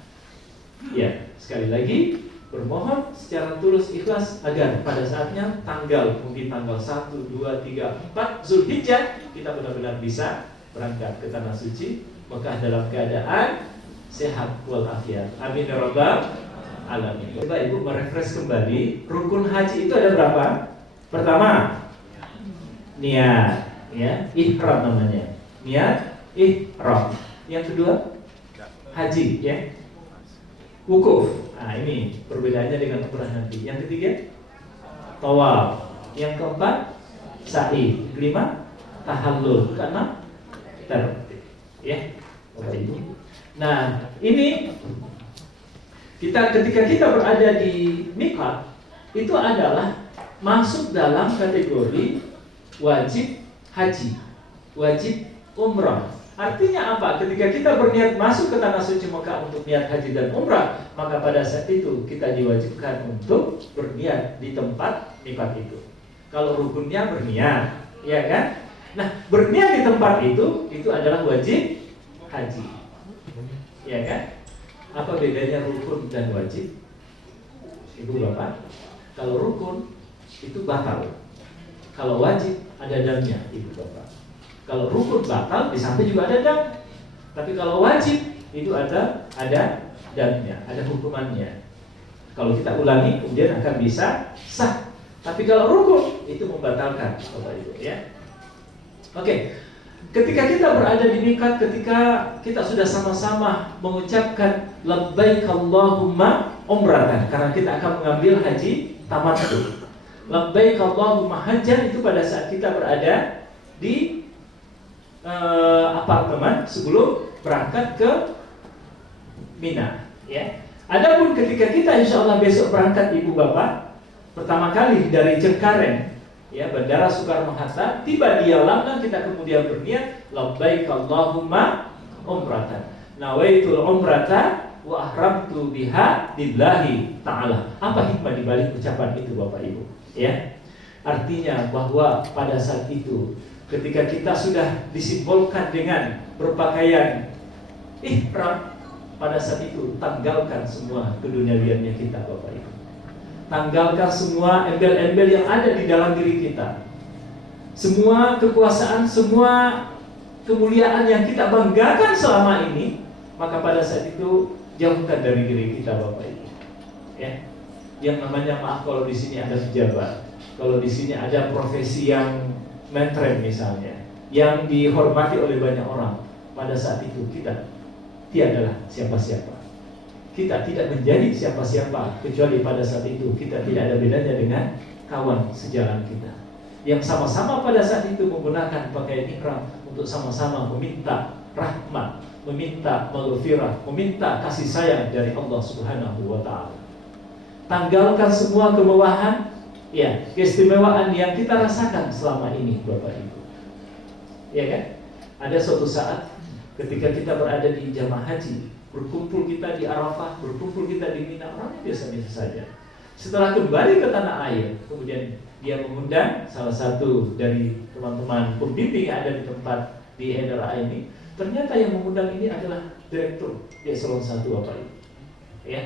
ya sekali lagi bermohon secara tulus ikhlas agar pada saatnya mungkin tanggal 1, 2, 3, 4 Zulhijjah kita benar-benar bisa berangkat ke tanah suci Mekah dalam keadaan sehat walafiat. Amin ya rabbal alamin. Coba Ibu merefresh kembali, rukun haji itu ada berapa? Pertama, niat, ya, ihram namanya. Niat, ihram. Yang kedua, haji, ya. Wukuf. Nah, ini perbedaannya dengan umrah nanti. Yang ketiga, tawaf. Yang keempat, sa'i. Kelima, tahallul. Keenam, tertib. Ya. Nah, ini ketika kita berada di miqat, itu adalah masuk dalam kategori wajib haji, wajib umrah. Artinya apa? Ketika kita berniat masuk ke tanah suci Mekah untuk niat haji dan umrah, maka pada saat itu kita diwajibkan untuk berniat di tempat miqat itu. Kalau rukunnya berniat, ya kan? Nah, berniat di tempat itu adalah wajib haji, ya kan? Apa bedanya rukun dan wajib? Ibu bapak, kalau rukun itu batal. Kalau wajib ada damnya, ibu bapak. Kalau rukun batal di samping juga ada dam. Tapi kalau wajib itu ada damnya, ada hukumannya. Kalau kita ulangi kemudian akan bisa sah. Tapi kalau rukun itu membatalkan, bapak ibu ya. Oke. Ketika kita berada di miqat, ketika kita sudah sama-sama mengucapkan labbaik Allahumma umratan, karena kita akan mengambil haji tamattu. Labbaik Allahumma hajjan itu pada saat kita berada di apartemen sebelum berangkat ke Mina, ya. Adapun ketika kita insya Allah besok berangkat ibu bapak, pertama kali dari Cengkareng, ya, Bandara Soekarno-Hatta, tiba di Yalam dan kita kemudian berniat labbaik Allahumma umratan. Nawaitul umrata wa ahramtu biha lillahi ta'ala. Apa hikmah di balik ucapan itu Bapak Ibu? Ya. Artinya bahwa pada saat itu ketika kita sudah disimbolkan dengan berpakaian ihram, pada saat itu tanggalkan semua keduniawiannya kita Bapak Ibu. Tanggalkan semua embel-embel yang ada di dalam diri kita. Semua kekuasaan, semua kemuliaan yang kita banggakan selama ini, maka pada saat itu jauhkan dari diri kita Bapak Ibu. Ya. Yang namanya maaf kalau di sini ada pejabat, kalau di sini ada profesi yang mainstream misalnya, yang dihormati oleh banyak orang, pada saat itu kita tiadalah siapa-siapa. Kita tidak menjadi siapa-siapa kecuali pada saat itu kita tidak ada bedanya dengan kawan sejalan kita yang sama-sama pada saat itu menggunakan pakaian ihram untuk sama-sama meminta rahmat, meminta maghfirah, meminta kasih sayang dari Allah Subhanahu wa taala. Tanggalkan semua kemewahan, ya, keistimewaan yang kita rasakan selama ini Bapak Ibu. Ya kan? Ada suatu saat ketika kita berada di jamaah haji, berkumpul kita di Arafah, berkumpul kita di Mina, orangnya biasa-biasa saja. Setelah kembali ke tanah air, kemudian dia mengundang salah satu dari teman-teman pembimbing yang ada di tempat di NRA ini. Ternyata yang mengundang ini adalah direktur di eselon 1 Bapak Ibu. Ya,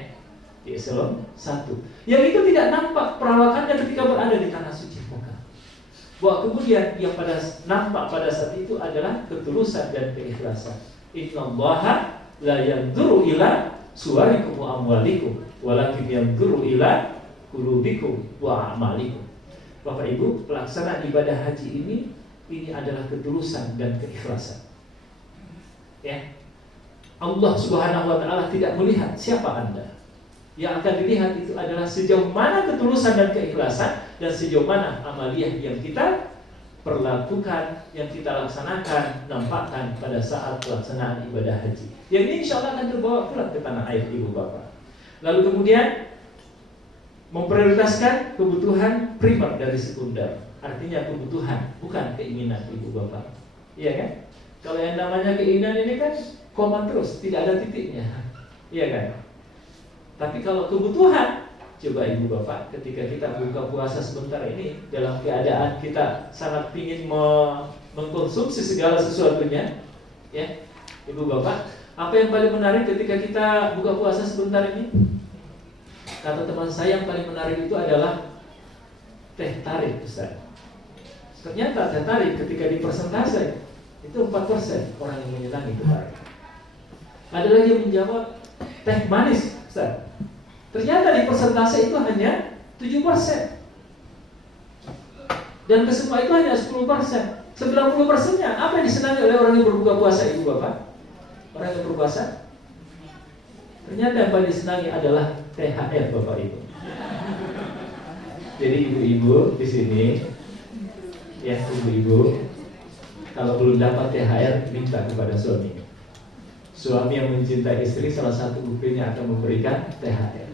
di eselon 1. Yang itu tidak nampak perawakannya ketika berada di tanah suci Mekah. Bahwa kemudian yang nampak pada saat itu adalah ketulusan dan keikhlasan. Innallaha la yanzuru ila suwarikum wa amwalikum walakin yanzuru ila qulubikum wa a'malikum. Bapak Ibu, pelaksanaan ibadah haji ini adalah ketulusan dan keikhlasan. Ya. Allah Subhanahu wa taala tidak melihat siapa Anda. Yang akan dilihat itu adalah sejauh mana ketulusan dan keikhlasan dan sejauh mana amaliyah yang kita perlakukan, yang kita laksanakan, nampakkan pada saat pelaksanaan ibadah haji. Yang ini insya Allah akan terbawa pulang ke tanah air ibu bapak. Lalu kemudian memprioritaskan kebutuhan primer dari sekunder. Artinya kebutuhan, bukan keinginan ibu bapak. Iya kan? Kalau yang namanya keinginan ini kan koma terus, tidak ada titiknya. Iya kan? Tapi kalau kebutuhan, coba ibu bapak, ketika kita buka puasa sebentar ini dalam keadaan kita sangat ingin mengkonsumsi segala sesuatunya, ya, ibu bapak, apa yang paling menarik ketika kita buka puasa sebentar ini? Kata teman saya yang paling menarik itu adalah teh tarik, Ustaz. Ternyata teh tarik ketika dipersentase itu 4% orang yang menyenangi teh tarik. Ada lagi yang menjawab teh manis, Ustaz. Ternyata di persentase itu hanya 7%. Dan kesemua itu hanya 10%. 90%-nya apa yang disenangi oleh orang yang berbuka puasa ibu bapak? Orang yang berpuasa? Ternyata yang paling disenangi adalah THR bapak ibu. Jadi ibu-ibu di sini, ya ibu-ibu, kalau belum dapat THR minta kepada suami. Suami yang mencintai istri salah satu buktinya akan memberikan THR.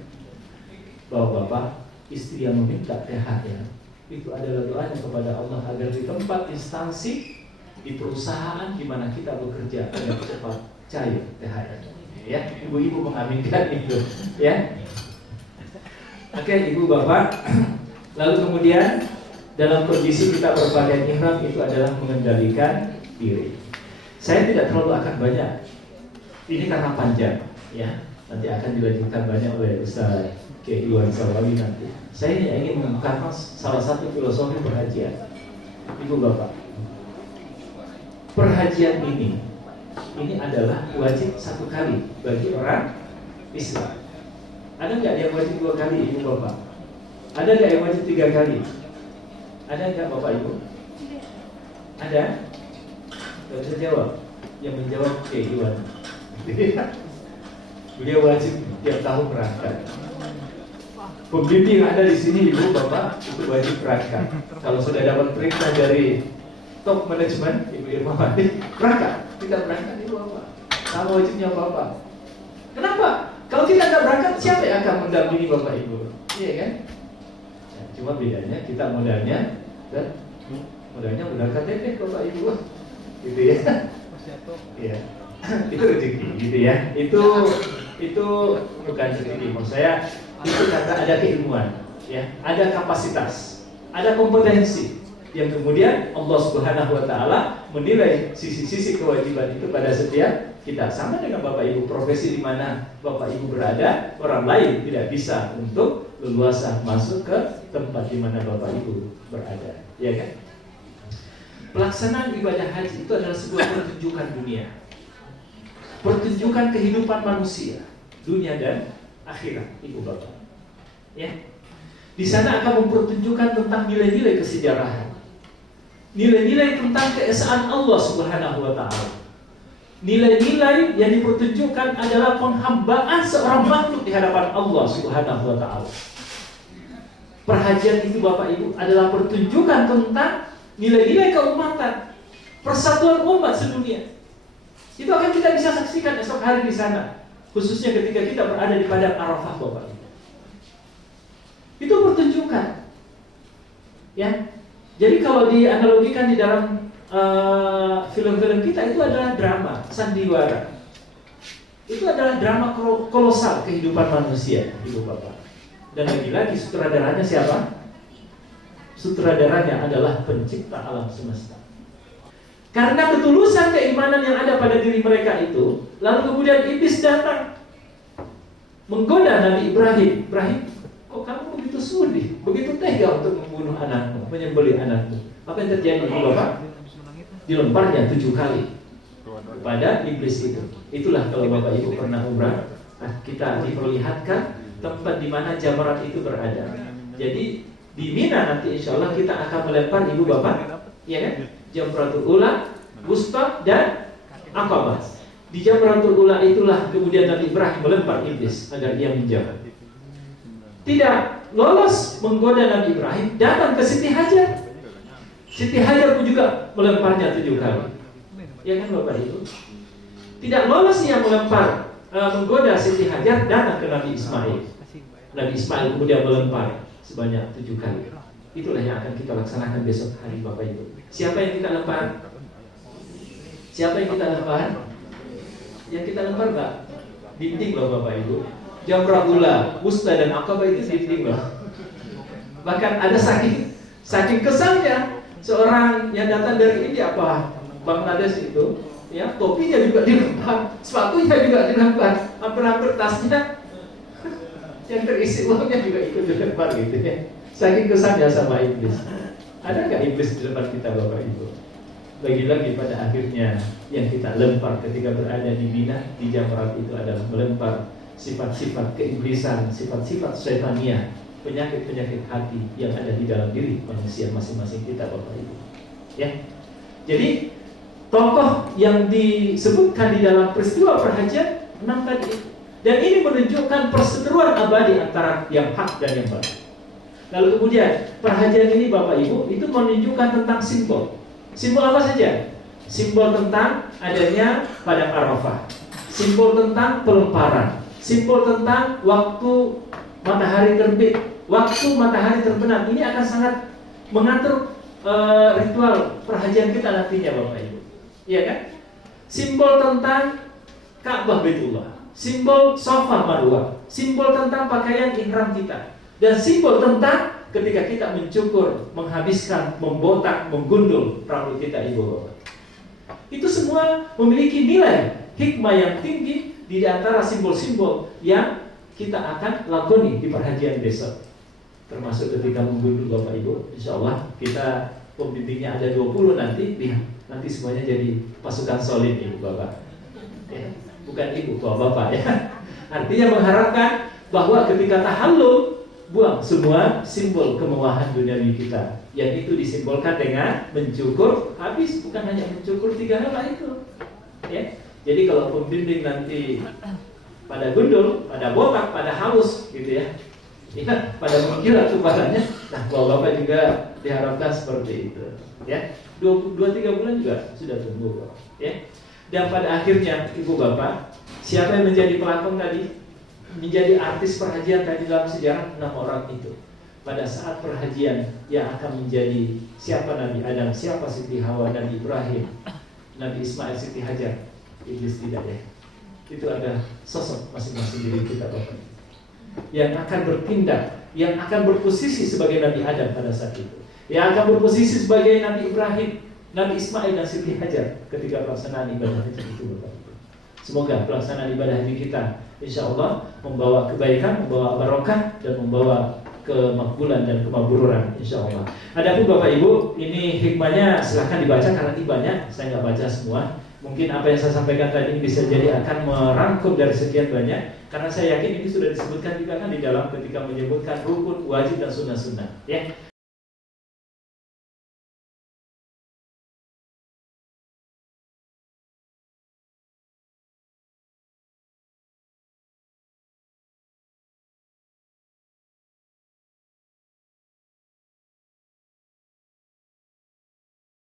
Bahwa bapak, istri yang meminta THR itu adalah doanya kepada Allah agar di tempat instansi, di perusahaan di mana kita bekerja agar cepat cair THR. Ya, ibu-ibu mengaminkan itu, ya. Oke, ibu bapak. Lalu kemudian dalam kondisi kita berpakaian ihram itu adalah mengendalikan diri. Saya tidak terlalu akan banyak. Ini karena panjang, ya. Nanti akan dilanjutkan banyak oleh Ustaz Kiai Iwan Salawi nanti. Saya hanya ingin mengungkapkan salah satu filosofi perhajian. Ibu bapak, perhajian ini adalah wajib 1 kali bagi orang Islam. Ada nggak yang wajib 2 kali, ibu bapak? Ada nggak yang wajib 3 kali? Ada nggak bapak ibu? Ada? Gak bisa jawab. Yang menjawab Iwan. Beliau wajib tiap tahun berangkat. Pembimbing yang ada di sini ibu bapak itu wajib berangkat. Kalau sudah dapat perintah dari top manajemen Ibu Irmawati, berangkat. Tidak berangkat ibu bapak, sama wajibnya bapak. Kenapa? Kalau kita nggak berangkat, siapa yang akan mendampingi bapak ibu? Iya kan? Ya, cuma bedanya kita modalnya modal KTP bapak ibu, gitu ya. Iya. Itu rezeki, gitu ya. Itu bukan rezeki, maksud saya itu kata ada keilmuan, ya, ada kapasitas, ada kompetensi yang kemudian Allah Subhanahu wa taala menilai sisi-sisi kewajiban itu pada setiap kita. Sama dengan Bapak Ibu, profesi di mana Bapak Ibu berada, orang lain tidak bisa untuk leluasa masuk ke tempat di mana Bapak Ibu berada, ya kan? Pelaksanaan ibadah haji itu adalah sebuah pertunjukan dunia. Pertunjukan kehidupan manusia, dunia dan akhirat, Ibu Bapak. Ya. Di sana akan mempertunjukkan tentang nilai-nilai kesejarahan. Nilai-nilai tentang keesaan Allah Subhanahu wa taala. Nilai-nilai yang dipertunjukkan adalah penghambaan seorang makhluk di hadapan Allah Subhanahu wa taala. Perhajian itu Bapak Ibu adalah pertunjukan tentang nilai-nilai keumatan, persatuan umat sedunia. Itu akan kita bisa saksikan esok hari di sana, khususnya ketika kita berada di padang Arafah Bapak Ibu. Itu pertunjukan, ya. Jadi kalau dianalogikan di dalam film-film kita itu adalah drama sandiwara. Itu adalah drama kolosal kehidupan manusia, Ibu Bapak. Dan lagi-lagi sutradaranya siapa? Sutradaranya adalah pencipta alam semesta. Karena ketulusan keimanan yang ada pada diri mereka itu, lalu kemudian iblis datang menggoda Nabi Ibrahim. Ibrahim, kok kamu begitu sudi, begitu tega untuk membunuh anakmu, menyembelih anakmu? Apa yang terjadi, Ibu Bapak? Dilemparnya 7 kali kepada iblis itu. Itulah kalau Bapak Ibu pernah umrah, kita diperlihatkan tempat di mana jamarat itu berada. Jadi di Mina nanti insya Allah kita akan melempar Ibu Bapak, ya kan? Jamratul Ula, Wusta dan Aqabah. Di Jamratul Ula itulah kemudian Nabi Ibrahim melempar iblis agar ia menjauh. Tidak lolos menggoda Nabi Ibrahim, datang ke Siti Hajar. Siti Hajar pun juga melemparnya 7 kali. Ya kan Bapak Ibu? Tidak lolos ia menggoda Siti Hajar, datang ke Nabi Ismail. Nabi Ismail kemudian melempar sebanyak 7 kali. Itulah yang akan kita laksanakan besok hari Bapak Ibu. Siapa yang kita lempar? Siapa yang kita lempar? Yang kita lempar Pak, dinding loh Bapak Ibu. Jamrah Ula, Wusta dan Aqabah itu dinding loh. Bahkan ada saking kesannya seorang yang datang dari India Bangladesh itu, ya, topinya juga dilempar, sepatunya juga dilempar, hampir-hampir tasnya yang terisi uangnya juga ikut dilempar gitu ya. Saking kesannya sama iblis. Ada nggak iblis di depan kita Bapak Ibu? Lagi-lagi pada akhirnya yang kita lempar ketika berada di Mina, di Jamrat itu adalah melempar sifat-sifat keiblisan, sifat-sifat syaitaniyah, penyakit-penyakit hati yang ada di dalam diri manusia masing-masing kita Bapak Ibu. Ya. Jadi tokoh yang disebutkan di dalam peristiwa perhajian 6 tadi itu. Dan ini menunjukkan perseteruan abadi antara yang hak dan yang batil. Lalu kemudian perhajian ini Bapak Ibu itu menunjukkan tentang simbol. Simbol apa saja? Simbol tentang adanya padang Arafah. Simbol tentang pelemparan. Simbol tentang waktu matahari terbit, waktu matahari terbenam. Ini akan sangat mengatur ritual perhajian kita nantinya Bapak Ibu. Iya kan? Simbol tentang Ka'bah Baitullah. Simbol Safa Marwah. Simbol tentang pakaian ihram kita. Dan simbol tentang ketika kita mencukur, menghabiskan, membotak, menggundul rambut kita Ibu Bapak. Itu semua memiliki nilai hikmah yang tinggi di antara simbol-simbol yang kita akan lakoni di perhajian besok. Termasuk ketika menggundul Bapak Ibu, insya Allah kita pembimbingnya ada 20 nanti, lihat nanti semuanya jadi pasukan solid ibu bapak. Ya, bukan ibu bapak ya. Artinya mengharapkan bahwa ketika tahallul, buang semua simbol kemewahan duniawi kita, yang itu disimbolkan dengan mencukur. Habis bukan hanya mencukur 3 helai itu. Ya. Jadi kalau pembimbing nanti pada gundul, pada botak, pada halus gitu ya. Ya, pada mengkilat kepalanya. Nah, bapak juga diharapkan seperti itu. Ya, 2-3 bulan juga sudah tumbuh, ya. Dan pada akhirnya, ibu bapak, siapa yang menjadi pelakon tadi, menjadi artis perhajian tadi dalam sejarah 6 orang itu. Pada saat perhajian yang akan menjadi siapa Nabi Adam, siapa Siti Hawa, Nabi Ibrahim, Nabi Ismail, Siti Hajar, Iblis tidak ya. Itu ada sosok masing-masing diri kita bapak, yang akan bertindak, yang akan berposisi sebagai Nabi Adam pada saat itu, yang akan berposisi sebagai Nabi Ibrahim, Nabi Ismail dan Siti Hajar ketika pelaksanaan ibadah haji itu Bapak. Semoga pelaksanaan ibadah haji kita insya Allah membawa kebaikan, membawa barokah, dan membawa kemakbulan dan kemakburan insya Allah. Adapun Bapak Ibu, ini hikmahnya silahkan dibaca karena ini banyak, saya nggak baca semua. Mungkin apa yang saya sampaikan tadi bisa jadi akan merangkum dari sekian banyak, karena saya yakin ini sudah disebutkan juga kan di dalam ketika menyebutkan rukun, wajib dan sunnah-sunnah. Ya,